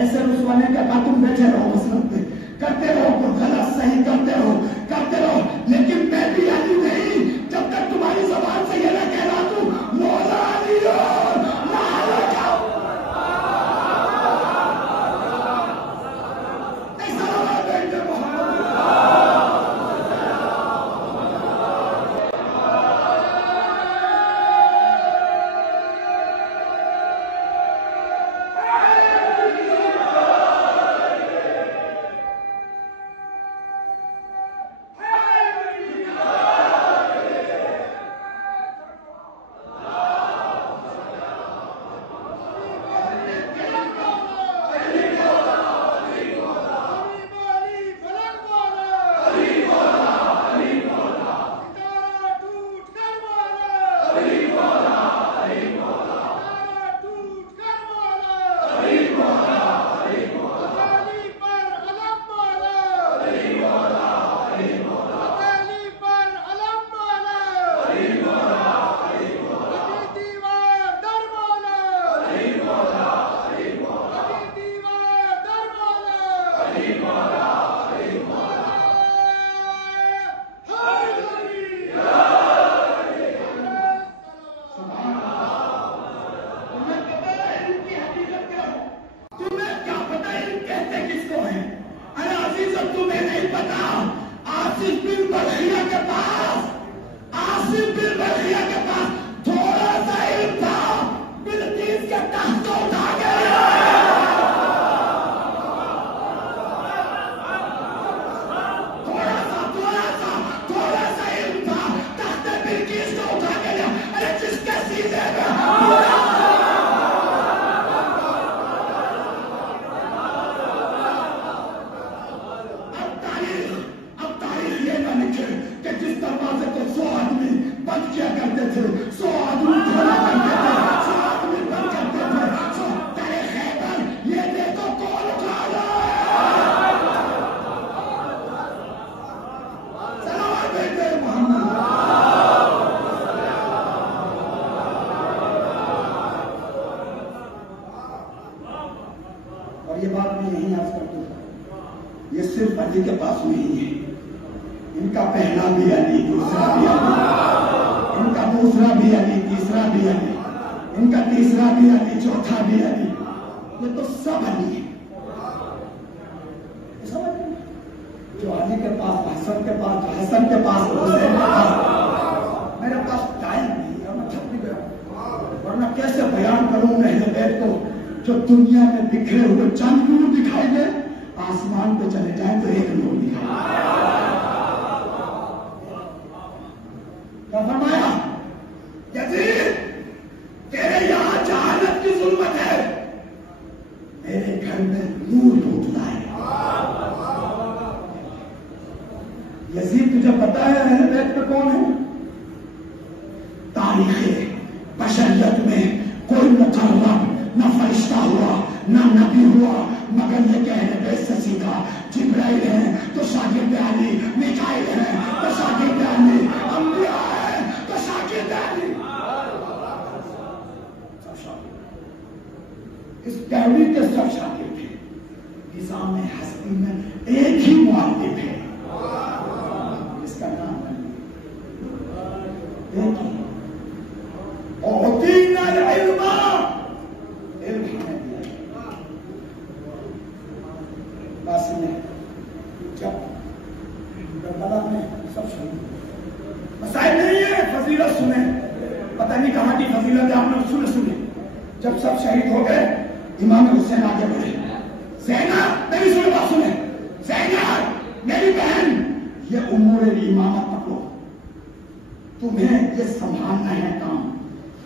ایسے رسوا نہیں کیا. تم بیٹھے رہو مسلط پہ، کرتے رہو تو غلط صحیح کرتے رہو، لیکن میں بھی علی نہیں جب تک تمہاری زبان سے یہ نہ کہنا تو مولا علی بھی علی، تیسرا بھی علی، ان کا تیسرا بھی علی، چوتھا بھی علی، یہ تو سب علی ہے. جو علی کے پاس، حسن کے پاس، حسن کے پاس، حسین کے پاس. میرے پاس ٹائم نہیں ہے، میں تھک بھی گیا، ورنہ کیسے بیان کروں اہل بیت کو جو دنیا میں بکھرے ہوئے چند نور دکھائی دے، آسمان پہ چلے جائیں تو ایک نور دکھائے. کیا فرمایا؟ یزید تیرے یہاں جہالت کی ظلمت ہے، میرے گھر میں نور پہنچتا ہے. یزید تجھے پتا ہے اہل بیت میں کون ہے؟ تاریخ بشریت میں کوئی مقرب نہ فرشتہ ہوا نہ نبی ہوا مگر یہ کہ اہل بیت سے سیکھا. جبرائیل ہیں تو شاگرد علی، میکائیل ہیں تو شاگرد علی، انبیاء ہیں تو شاگرد علی. اس ڈیوی کے سب شاگرد تھے. نظام ہستی میں ایک ہی معلم ہے، اس کا نام ہے ایک ہی. اعطینا العلم، علم ہمیں دیا. بس میں جب کربلا میں سب شہید، مسائل نہیں ہے، فضیلت سنیں، پتہ نہیں کہاں کی فضیلت ہے، آپ نے سنے. جب سب شہید ہو گئے امام حسین آگے بڑھے. زینب میری سنو بات سنیں، زینب میری بہن، یہ امور امامت پکڑو، تمہیں یہ سنبھالنا ہے کام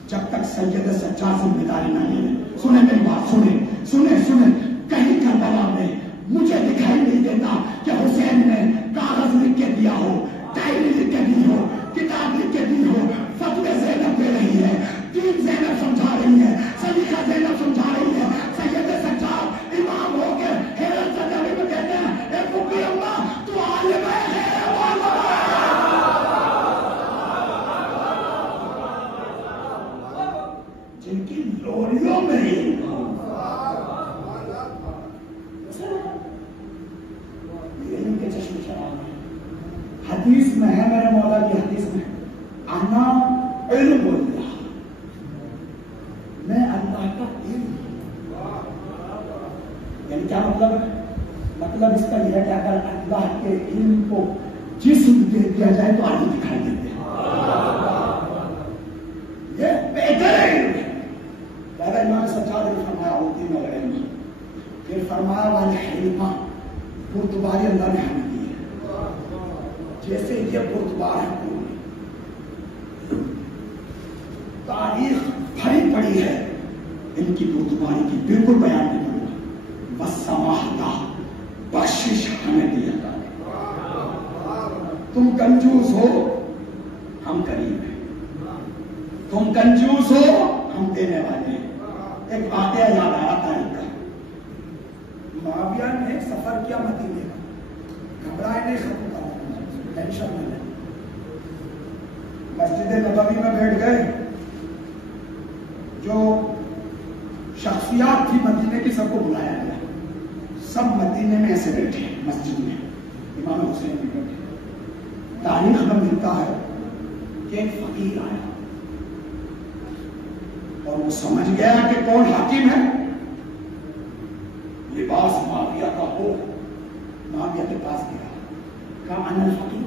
جب تک سید سجاد ذمہ داری نہ لے لیں. سنیں میری بات، سنیں. کہیں کربلا میں مجھے دکھائی نہیں دیتا کہ حسین نے کاغذ لکھ کے دیا ہو، ڈائری لکھ کے دی ہو، کتاب لکھ کے دی ہو. فتوے زینب دے رہی ہے، دین زینب سمجھا رہی ہے، سلیقہ زینب سمجھا رہی ہے. سید سجاد امام ہو کے حیرت سجاوی میں کہتے ہیں اے پھوپھی اماں تو عالم ہے. جن کی لوریوں میں کے چشم شراب ہے. حدیث میں ہے، میرے مولا کی حدیث میں، انا علم اللہ، میں اللہ کا علم. یعنی کیا مطلب ہے؟ مطلب اس کا یہ ہے کہ اگر اللہ کے علم کو جسم دے دیا جائے تو آدمی دکھائی دیتے ہیں. یہ بہتر علم ہے. پہلا امام سجاد نے فرمایا ہوتی میں علم، پھر فرمایا والے حلیمہ بردباری اللہ نے ہمیں دی ہے، جیسے یہ بردبار ہے پوری تاریخ بھری پڑی ہے ان کی بردباری کی، بالکل بیان نہیں کروں گا. بس سماحتہ بخشش ہمیں دی اللہ نے. تم کنجوس ہو ہم کریم ہیں، تم کنجوس ہو ہم دینے والے ہیں. ایک واقعہ یاد آیا تاریخ کا. معاویہ نے سفر کیا مدینے کا، گھبرائے نہیں، ختم کر ٹینشن میں مسجد نبوی میں بیٹھ گئے. جو شخصیات تھی مدینے کی سب کو بلایا گیا، سب مدینے میں ایسے بیٹھے مسجد میں، امام حسین بھی بیٹھے. تاریخ میں ملتا ہے کہ ایک فقیر آیا اور وہ سمجھ گیا کہ کون حاکم ہے. لباس معاویہ کا ہو، معاویہ کے پاس گیا، کہا انا الفقیر،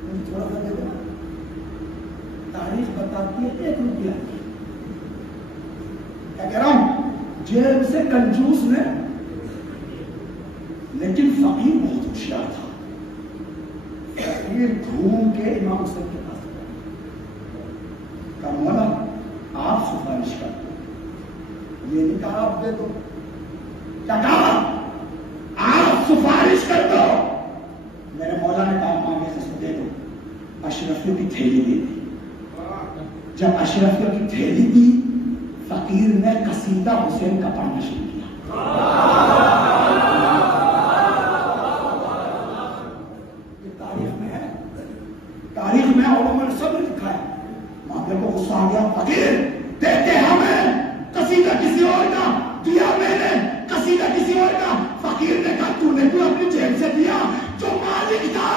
تم تھوڑا سا دے دو. تاریخ بتاتی ہے 1 روپیہ. کیا کہہ رہا ہوں؟ جیب سے کنجوس نے، لیکن فقیر بہت ہوشیار تھا. فقیر گھوم کے امام حسین کے پاس کہا مولا آپ سفارش کر دو. یہ نہیں کہا آپ دے دو، کیا کہا آپ سفارش کر دو. میرے مولا نے کہا مانگے سے دے دو. اشرفیوں کی تھیلی دے دی. جب اشرفیوں کی تھیلی دی، فقیر نے قصیدہ حسین کا پڑھنا شروع کیا. یہ تاریخ میں ہے، تاریخ میں علماء نے سب لکھا ہے. معاملے کو غصہ آ گیا، فقیر دیتے ہمیں قصیدہ کسی اور کا دیا، میں نے قصیدہ کسی اور کا. فقیر نے کہا تو نے تو اپنی جیب سے دیا، جو مالک تھا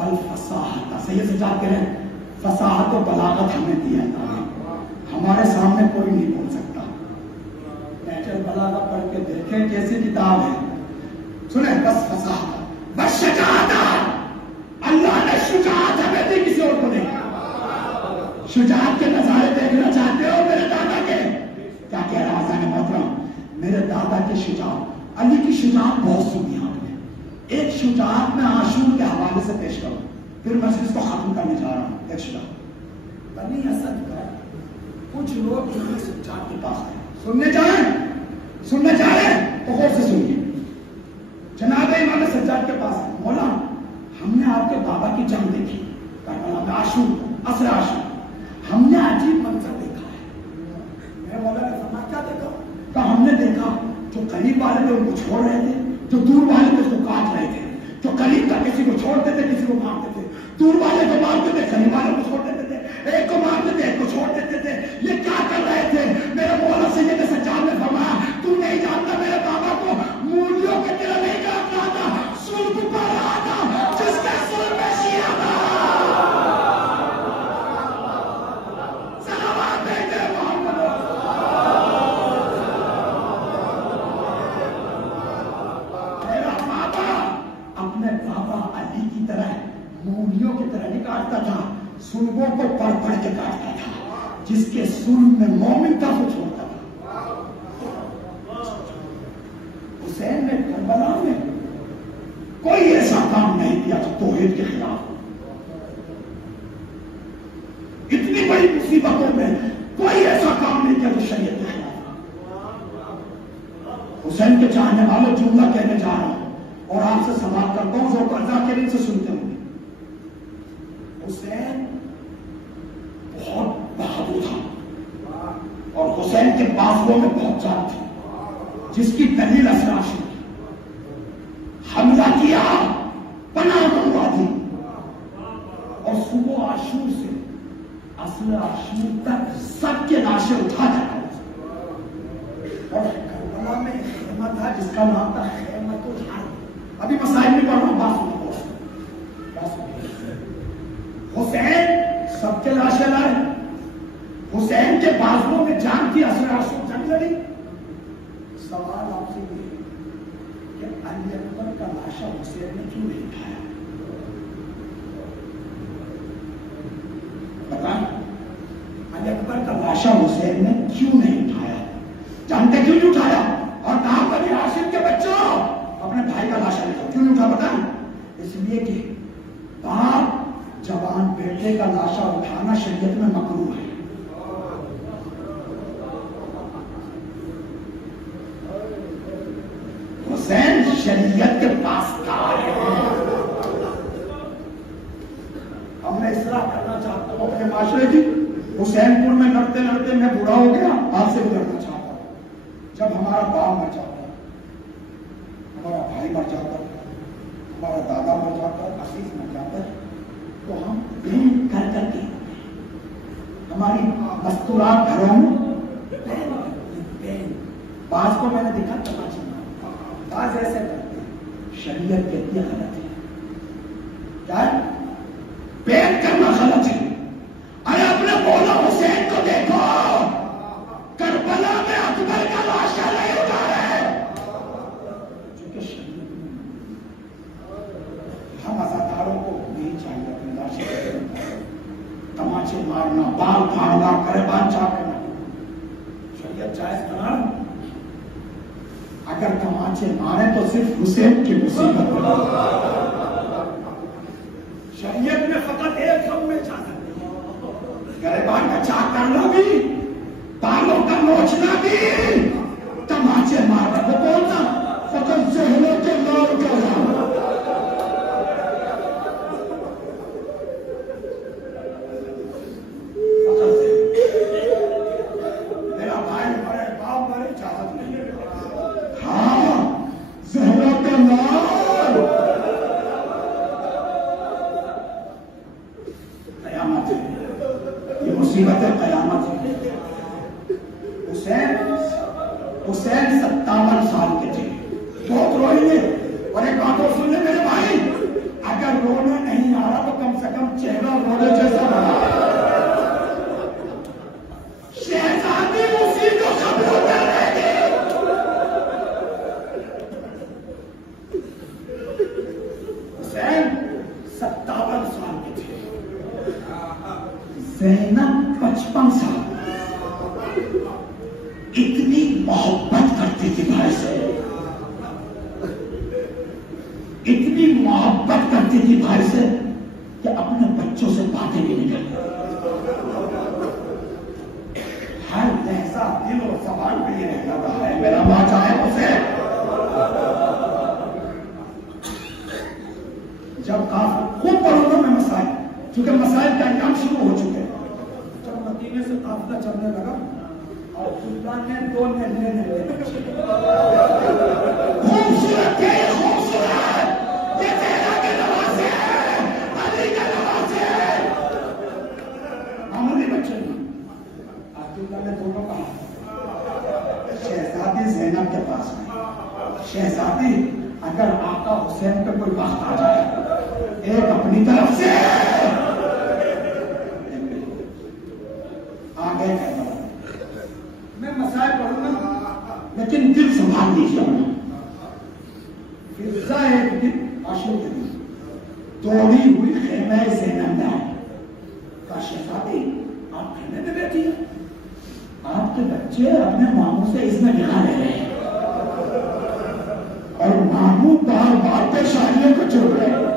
بل فصاحت، سید سجاد کہہ رہے ہیں فصاحت و بلاغت ہمیں دی ہے تعلیم، ہمارے سامنے کوئی نہیں بول سکتا. نیچر بلاغت پڑھ کے دیکھیں کیسی کتاب ہے. سنیں بس فصاحت بس شجاعت، اللہ نے شجاعت ہمیں دی، کسی اور کو نہیں. شجاعت کے نظارے دیکھنا چاہتے ہو میرے دادا کے؟ کیا کہہ رہا حضرت محترم؟ میرے دادا کی شجاعت، علی کی شجاعت بہت سنی آپ نے. ایک شجاعت میں عاشور کے حوالے سے پیش کروں، پھر میں اس کو ختم کرنے جا رہا ہوں. ایک شجاعت بنی اسد کا کچھ لوگ جو ہے سجاد کے پاس ہیں، سننے جائیں تو غور سے سنیے. جناب امام سجاد کے پاس ہے، مولا ہم نے آپ کے بابا کی جنگ دیکھی کربلا میں، عاشور عصر عاشور، ہم نے عجیب منظر دیکھا ہے. میرے مولا نے فرمایا کیا دیکھا؟ تو ہم نے دیکھا جو قریب والے تھے ان کو چھوڑ رہے تھے، جو دور والے تھے اس کو کاٹ رہے تھے، جو قریب تھا کسی کو چھوڑتے تھے کسی کو مارتے تھے، دور والے کو مارتے تھے قریب والے کو چھوڑ دیتے تھے، ایک کو مارتے تھے ایک کو چھوڑ دیتے تھے. یہ کیا کر رہے تھے؟ میرے مولا سید سجاد نے فرمایا تو نہیں جانتا میرے بابا کو مولیوں کے طرح نہیں کاٹ رہا تھا، سلب پر رہا تھا جس کے سر میں شیعہ تھا. صلوات دیتے محمد. میرا بابا اپنے بابا علی کی طرح مولیوں کی طرح نہیں کاٹتا تھا، سلبوں کو پڑھ پڑھ کے کاٹتا تھا، جس کے سلب میں مومن تھا وہ چھوڑتا تھا. حسین نے کربلا میں کوئی ایسا کام نہیں کیا جو توحید کے خلاف. اتنی بڑی مصیبتوں میں کوئی ایسا کام نہیں کیا جو شریعت کے خلاف. حسین کے چاہنے والوں جملہ کہنے جا رہا ہوں اور آپ سے سوال کرتا ہوں جو ذاکرین سے سنتے ہوں. حسین بہت بہادر تھا اور حسین کے بازوؤں میں بہت جان تھی، جس کی دلیل اثر عاشور کی. حملہ کیا، پناہ منگوا دی، اور صبح عاشور سے اصل عاشور تک سب کے لاشیں اٹھا کر اور کربلا میں ایک خیمہ تھا جس کا نام تھا خیمۃ الحرب. ابھی مسائل نہیں پڑھ رہا ہوں، بات سنو. حسین سب کے لاشیں لائے، حسین کے بازوؤں میں جان کی اثر عاشور جنگ لڑی. سوال آپ سے یہ کہ علی اکبر کا لاشا حسین نے کیوں نہیں اٹھایا؟ بتائیں، علی اکبر کا لاشا حسین نے کیوں نہیں اٹھایا؟ جانتے کیوں نہیں اٹھایا؟ اور کہا بنی ہاشم کے بچوں اپنے بھائی کا لاشا لے جاؤ. کیوں نہیں اٹھا بتائیں؟ اس لیے کہ باپ جوان بیٹے کا لاشا اٹھانا شریعت میں مکروہ ہے. حسین شریعت کے پاس کار ہے. اب میں اصلاح کرنا چاہتا ہوں اپنے معاشرے کی. حسین پور میں لڑتے لڑتے میں بوڑھا ہو گیا، آپ سے بھی لڑنا چاہتا ہوں. جب ہمارا باپ مر جاتا، ہمارا بھائی مر جاتا، ہمارا دادا مر جاتا، عزیز مر جاتا، تو ہم بین کر کر کے ہماری مستورات گھروں میں بعض کو میں نے دیکھا تماشا، بعض ایسے کرتے ہیں. شریعت کہتی ہے غلط ہے. کیا بین کرنا غلط ہے. ارے اپنے مولا حسین کو دیکھو، کربلا میں اکبر کا لاشا نہیں اٹھا رہے. چونکہ شریعت میں ہم ازاداروں کو نہیں چاہیے اپنے لاشے تماچے مارنا، بال پھاڑنا، گریبان چاٹنا. شریعت جائز قرار. اگر تماچے مارے تو صرف حسین کی مصیبت ہے. شریعت میں فقط ایک ہم میں جانا، گریبان کا چاک کرنا بھی، بالوں کا نوچنا بھی، تماچے مارنا وہ کون سا؟ فقط ذہنوں کے نور کو میرا بھائی مرے، باپ مرے، اجازت نہیں. ہاں ذہنوں کے نور. قیامت ہے، یہ مصیبت قیامت ہے. حسین 57 سال کے تھے، بہت روئیں گے. اور ایک بات اور سننے میرے بھائی، اگر رونا نہیں آ رہا زینب 55 سال اتنی محبت کرتی تھی بھائی سے، اتنی محبت کرتی تھی بھائی سے کہ اپنے بچوں سے باتیں بھی نہیں کرتی، ہر لہجہ دل اور زبان پہ یہ رہتا تھا ہے میرا بادشاہ ہے اسے۔ جب خوب پڑھوں گا میں مسائل، کیونکہ مسائل کا انجام شروع ہو چکے، جب مدینے سے قافلہ چلنے لگا اور سلطان نے 2 نئے بچے، خوبصورت ہے یہ، خوبصورت یہ تیرا کے نوازے ہیں، علی کے نوازے ہیں، معمولی بچے نہیں۔ عبداللہ نے دونوں کہا شہزادی زینب کے پاس میں، شہزادی اگر آقا حسین پہ کوئی وقت آ جائے ایک اپنی طرف سے آگے کہتا ہوں میں مسائل پڑھوں گا لیکن دل سنبھال دیجیے ہوں۔ فضا ایک دن عاشور کے دن دوڑی ہوئی خیمہ زینب میں آئی، کہا شہزادی آپ خیمے میں بیٹھی ہیں، آپ کے بچے اپنے ماموں سے اس میں نکاح لے رہے ہیں اور ماموں بار بار پیشانیوں کو چھوڑ رہے ہیں،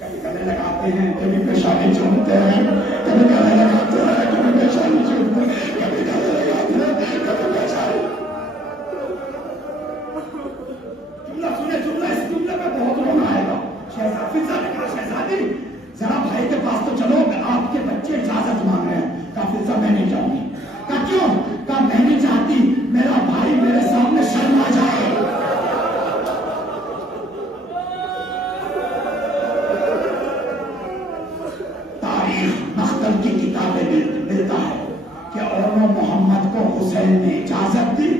کبھی گلے لگاتے ہیں کبھی پیشانی چھوڑتے ہیں، کبھی گلے لگاتے ہیں کبھی پیشانی چھوڑتے ہیں، کبھی گلے لگاتے ہیں کبھی پیشانی۔ جملہ سنے، جملہ اس جملے میں بہت رونا آئے گا۔ شہزادی نے کہا شہزادی ذرا بھائی کے پاس تو چلو، آپ کے بچے اجازت مانگ رہے ہیں۔ کہا فضا میں نہیں جاؤں گی۔ کہا کیوں؟ کہا میں نہیں چاہتی میرا بھائی میرے سامنے شرم آ جائے۔ تاریخ مختل کی کتابیں ملتا ہے کہ اونو محمد کو حسین نے اجازت دی،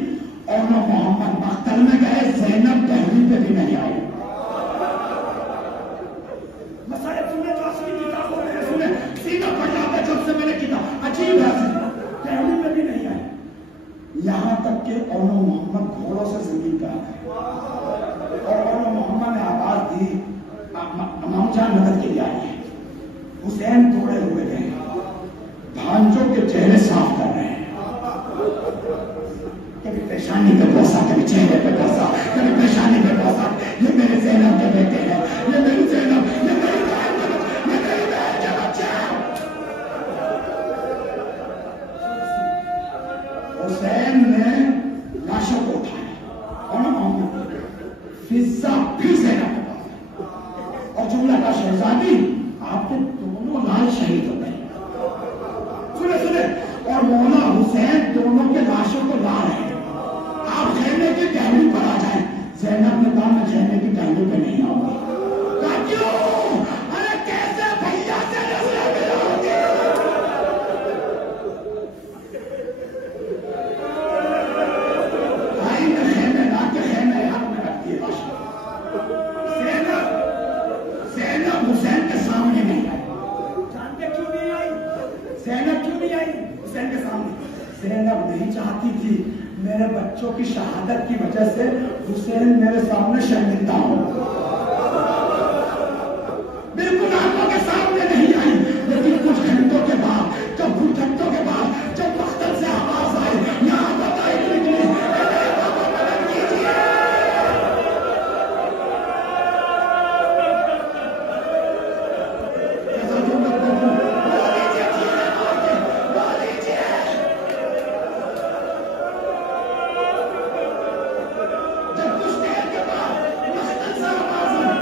اونو محمد مختل میں گئے، زینب دہلی پہ بھی نہیں آئی۔ مسائل سنے جو اصلی کتابوں میں سنے، سیدھا پڑھ جاتا جب سے میں نے کتاب، عجیب ہے دہلی میں بھی نہیں آئی، یہاں تک کہ اونو محمد گھوڑوں سے زمین پہ آ گئے اور اونو محمد نے آواز دی امام جان مدد کے لیے آئی ہے۔ حسین دوڑے ہوئے گئے، بھانجوں کے چہرے صاف کر رہے ہیں، کبھی پیشانی پہ بوسا، کبھی چہرے پہ بوسا، کبھی پیشانی پہ بوسا، یہ میرے زینب کے بیٹے ہیں، یہ میری زینب، یہ میری بہن، یہ میری بہن کے بچے ہیں۔ حسین نے لاشوں کو اٹھایا اور محمد فضا پھر زینب کے پاس اور جملہ کا شہزادی آپ کے دونوں لال شہید ہو گئے، سنے سنے، اور مولا حسین دونوں کے لاشوں کو لا رہے ہیں، آپ خیمے کی ٹہنی پر آ جائیں۔ زینب نے کہا میں خیمے کی ٹہنی پہ نہیں آؤں گی۔ کہا کیوں؟ ارے کیسے بھیا سے نسلیں ملاؤں گی؟ بھائی نے خیمے لا کے خیمے ہاتھ میں رکھ دیے لاشیں۔ زینب حسین کے سامنے نہیں آئی، جانتے کیوں نہیں آئی؟ زینب کیوں نہیں آئی حسین کے سامنے؟ زینب نہیں چاہتی تھی میرے بچوں کی شہادت کی وجہ سے حسین میرے سامنے شرمندہ ہو، بالکل آنکھوں کے سامنے نہیں آئی، لیکن کچھ گھنٹوں کے بعد، کچھ گھنٹوں کے بعد جب مختل سے آواز آئی یہاں بتائی نکلی جب کچھ دیر کے بعد مختل سے آواز آئی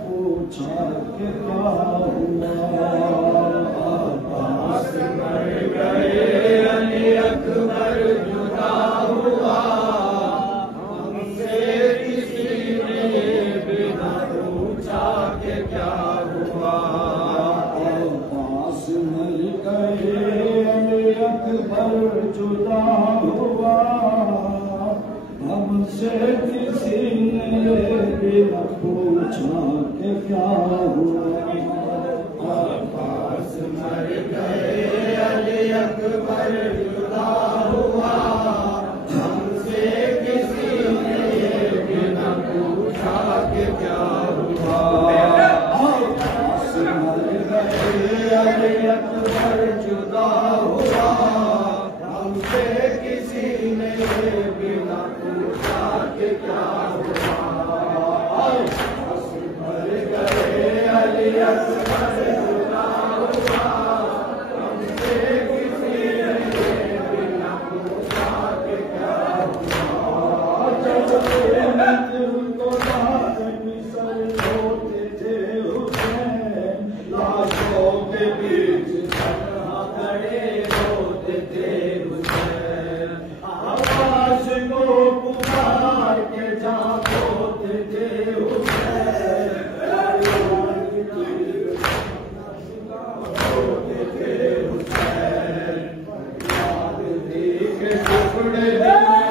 پوچھا کیا ہوا عباس مر گئے علی اکبر جدا کیا ہوا عباس مر گئے علی اکبر جدا ہوا ہم سے کسی نے یہ بھی نہ پوچھا کہ کیا ہوا عباس مر گئے علی اکبر جدا ہوا ہم سے کسی نے یہ بھی نہ پوچھا کہ کیا ہوا عباس مر گئے علی اکبر جدا ہوا ہم سے کسی نے یہ بھی نہ پوچھا کہ کیا ہوا جب نظر کو لازمی سر ہوتے تھے حسین لاشوں کے بیچ تنہا کھڑے ہوتے تھے حسین آواز کو پکار کے جان ہوتے تھے حسین ہوتے تھے حسین یاد تھی کہ ٹکڑے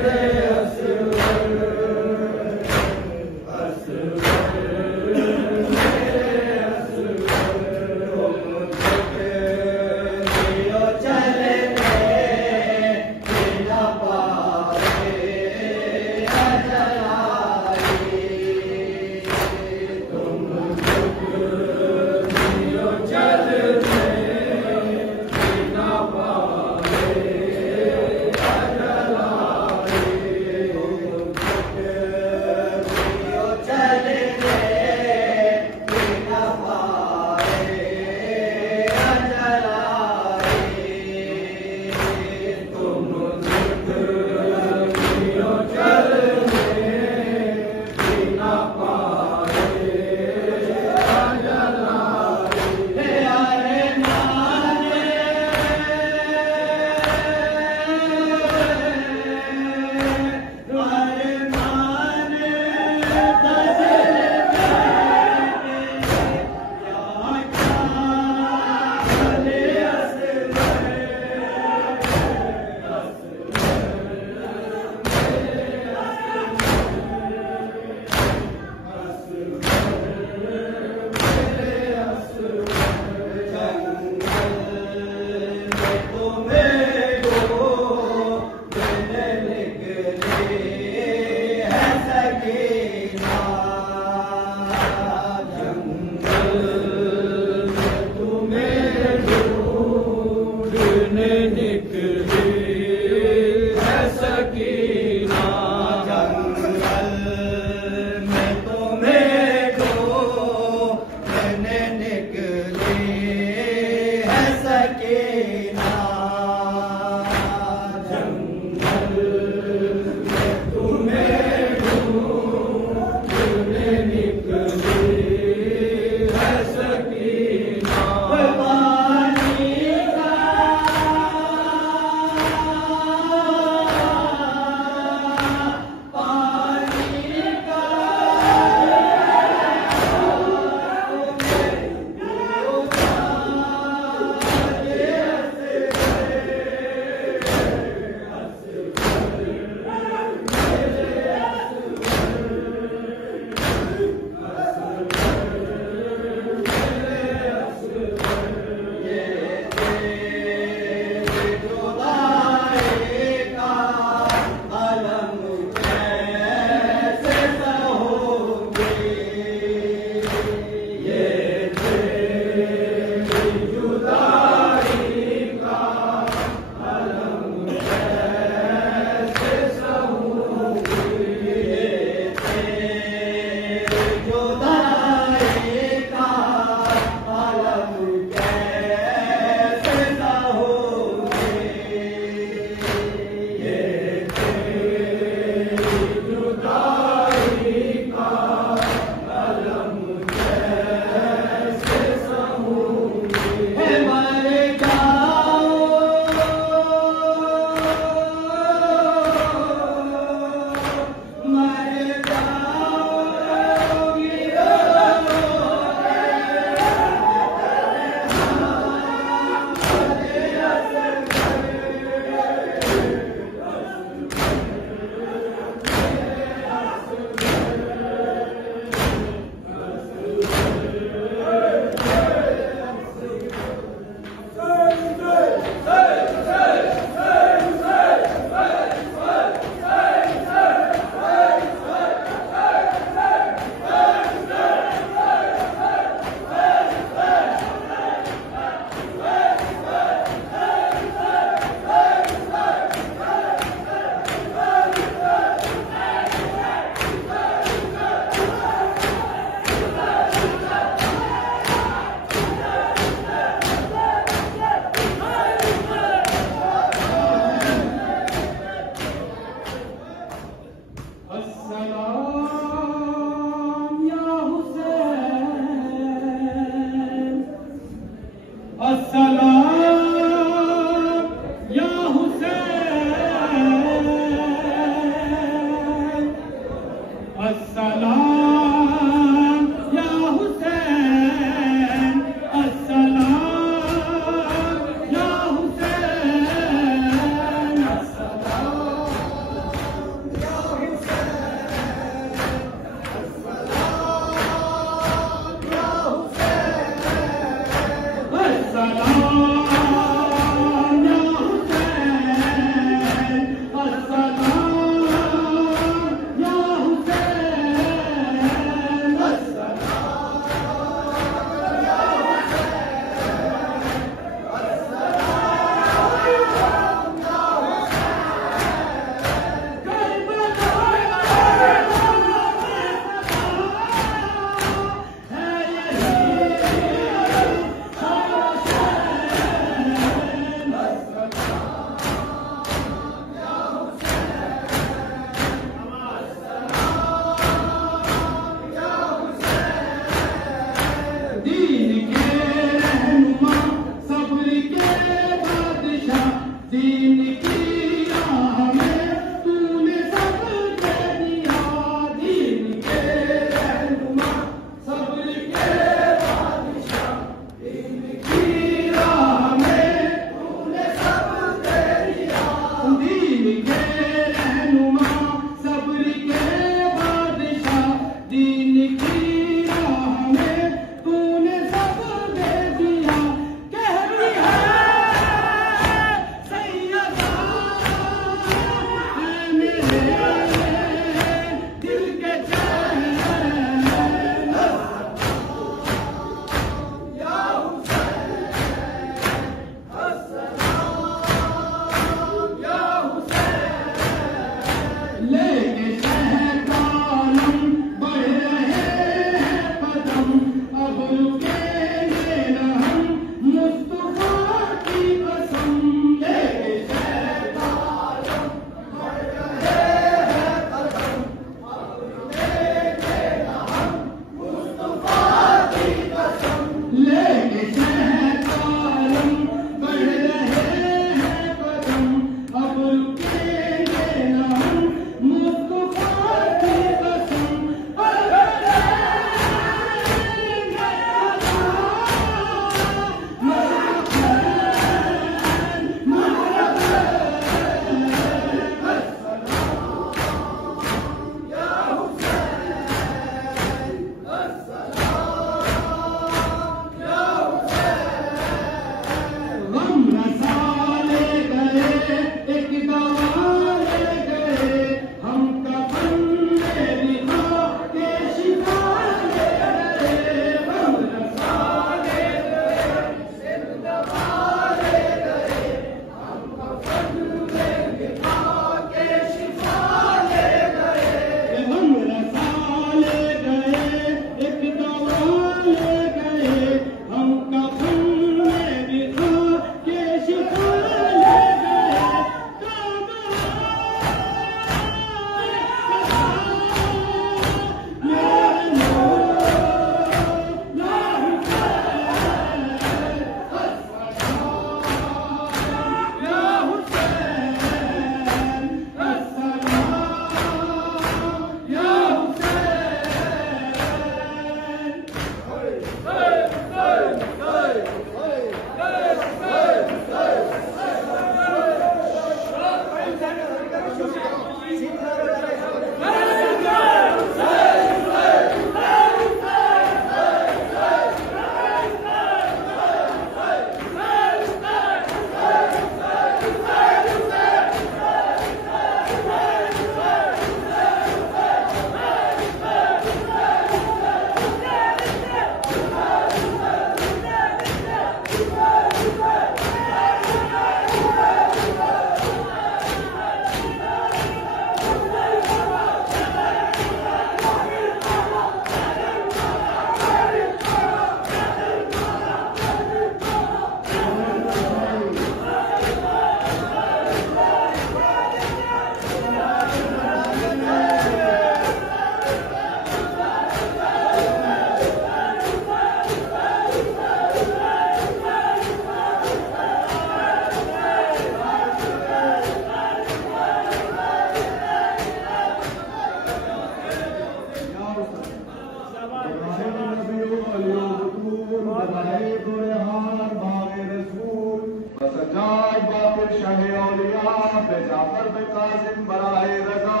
شاہ اولیاء بے جعفر بے قاسم برائے رضا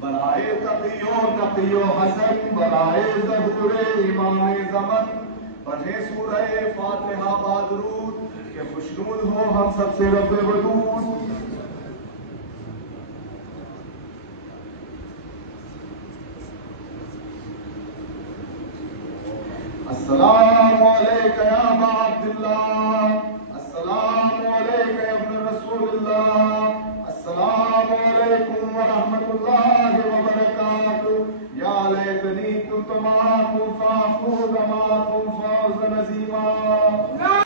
برائے تقی و حسن برائے ظہور امام زمن پڑھے سورہ فاتحہ بادرود کہ خوشنود ہو ہم سب سے رب ودود. السلام علیکم یا ابا عبداللہ السلام علیکم یا ابن رسول اللہ السلام علیکم ورحمۃ اللہ وبرکاتہ. یا لیتنی کنت معکم فافوز معکم فوزا عظیما.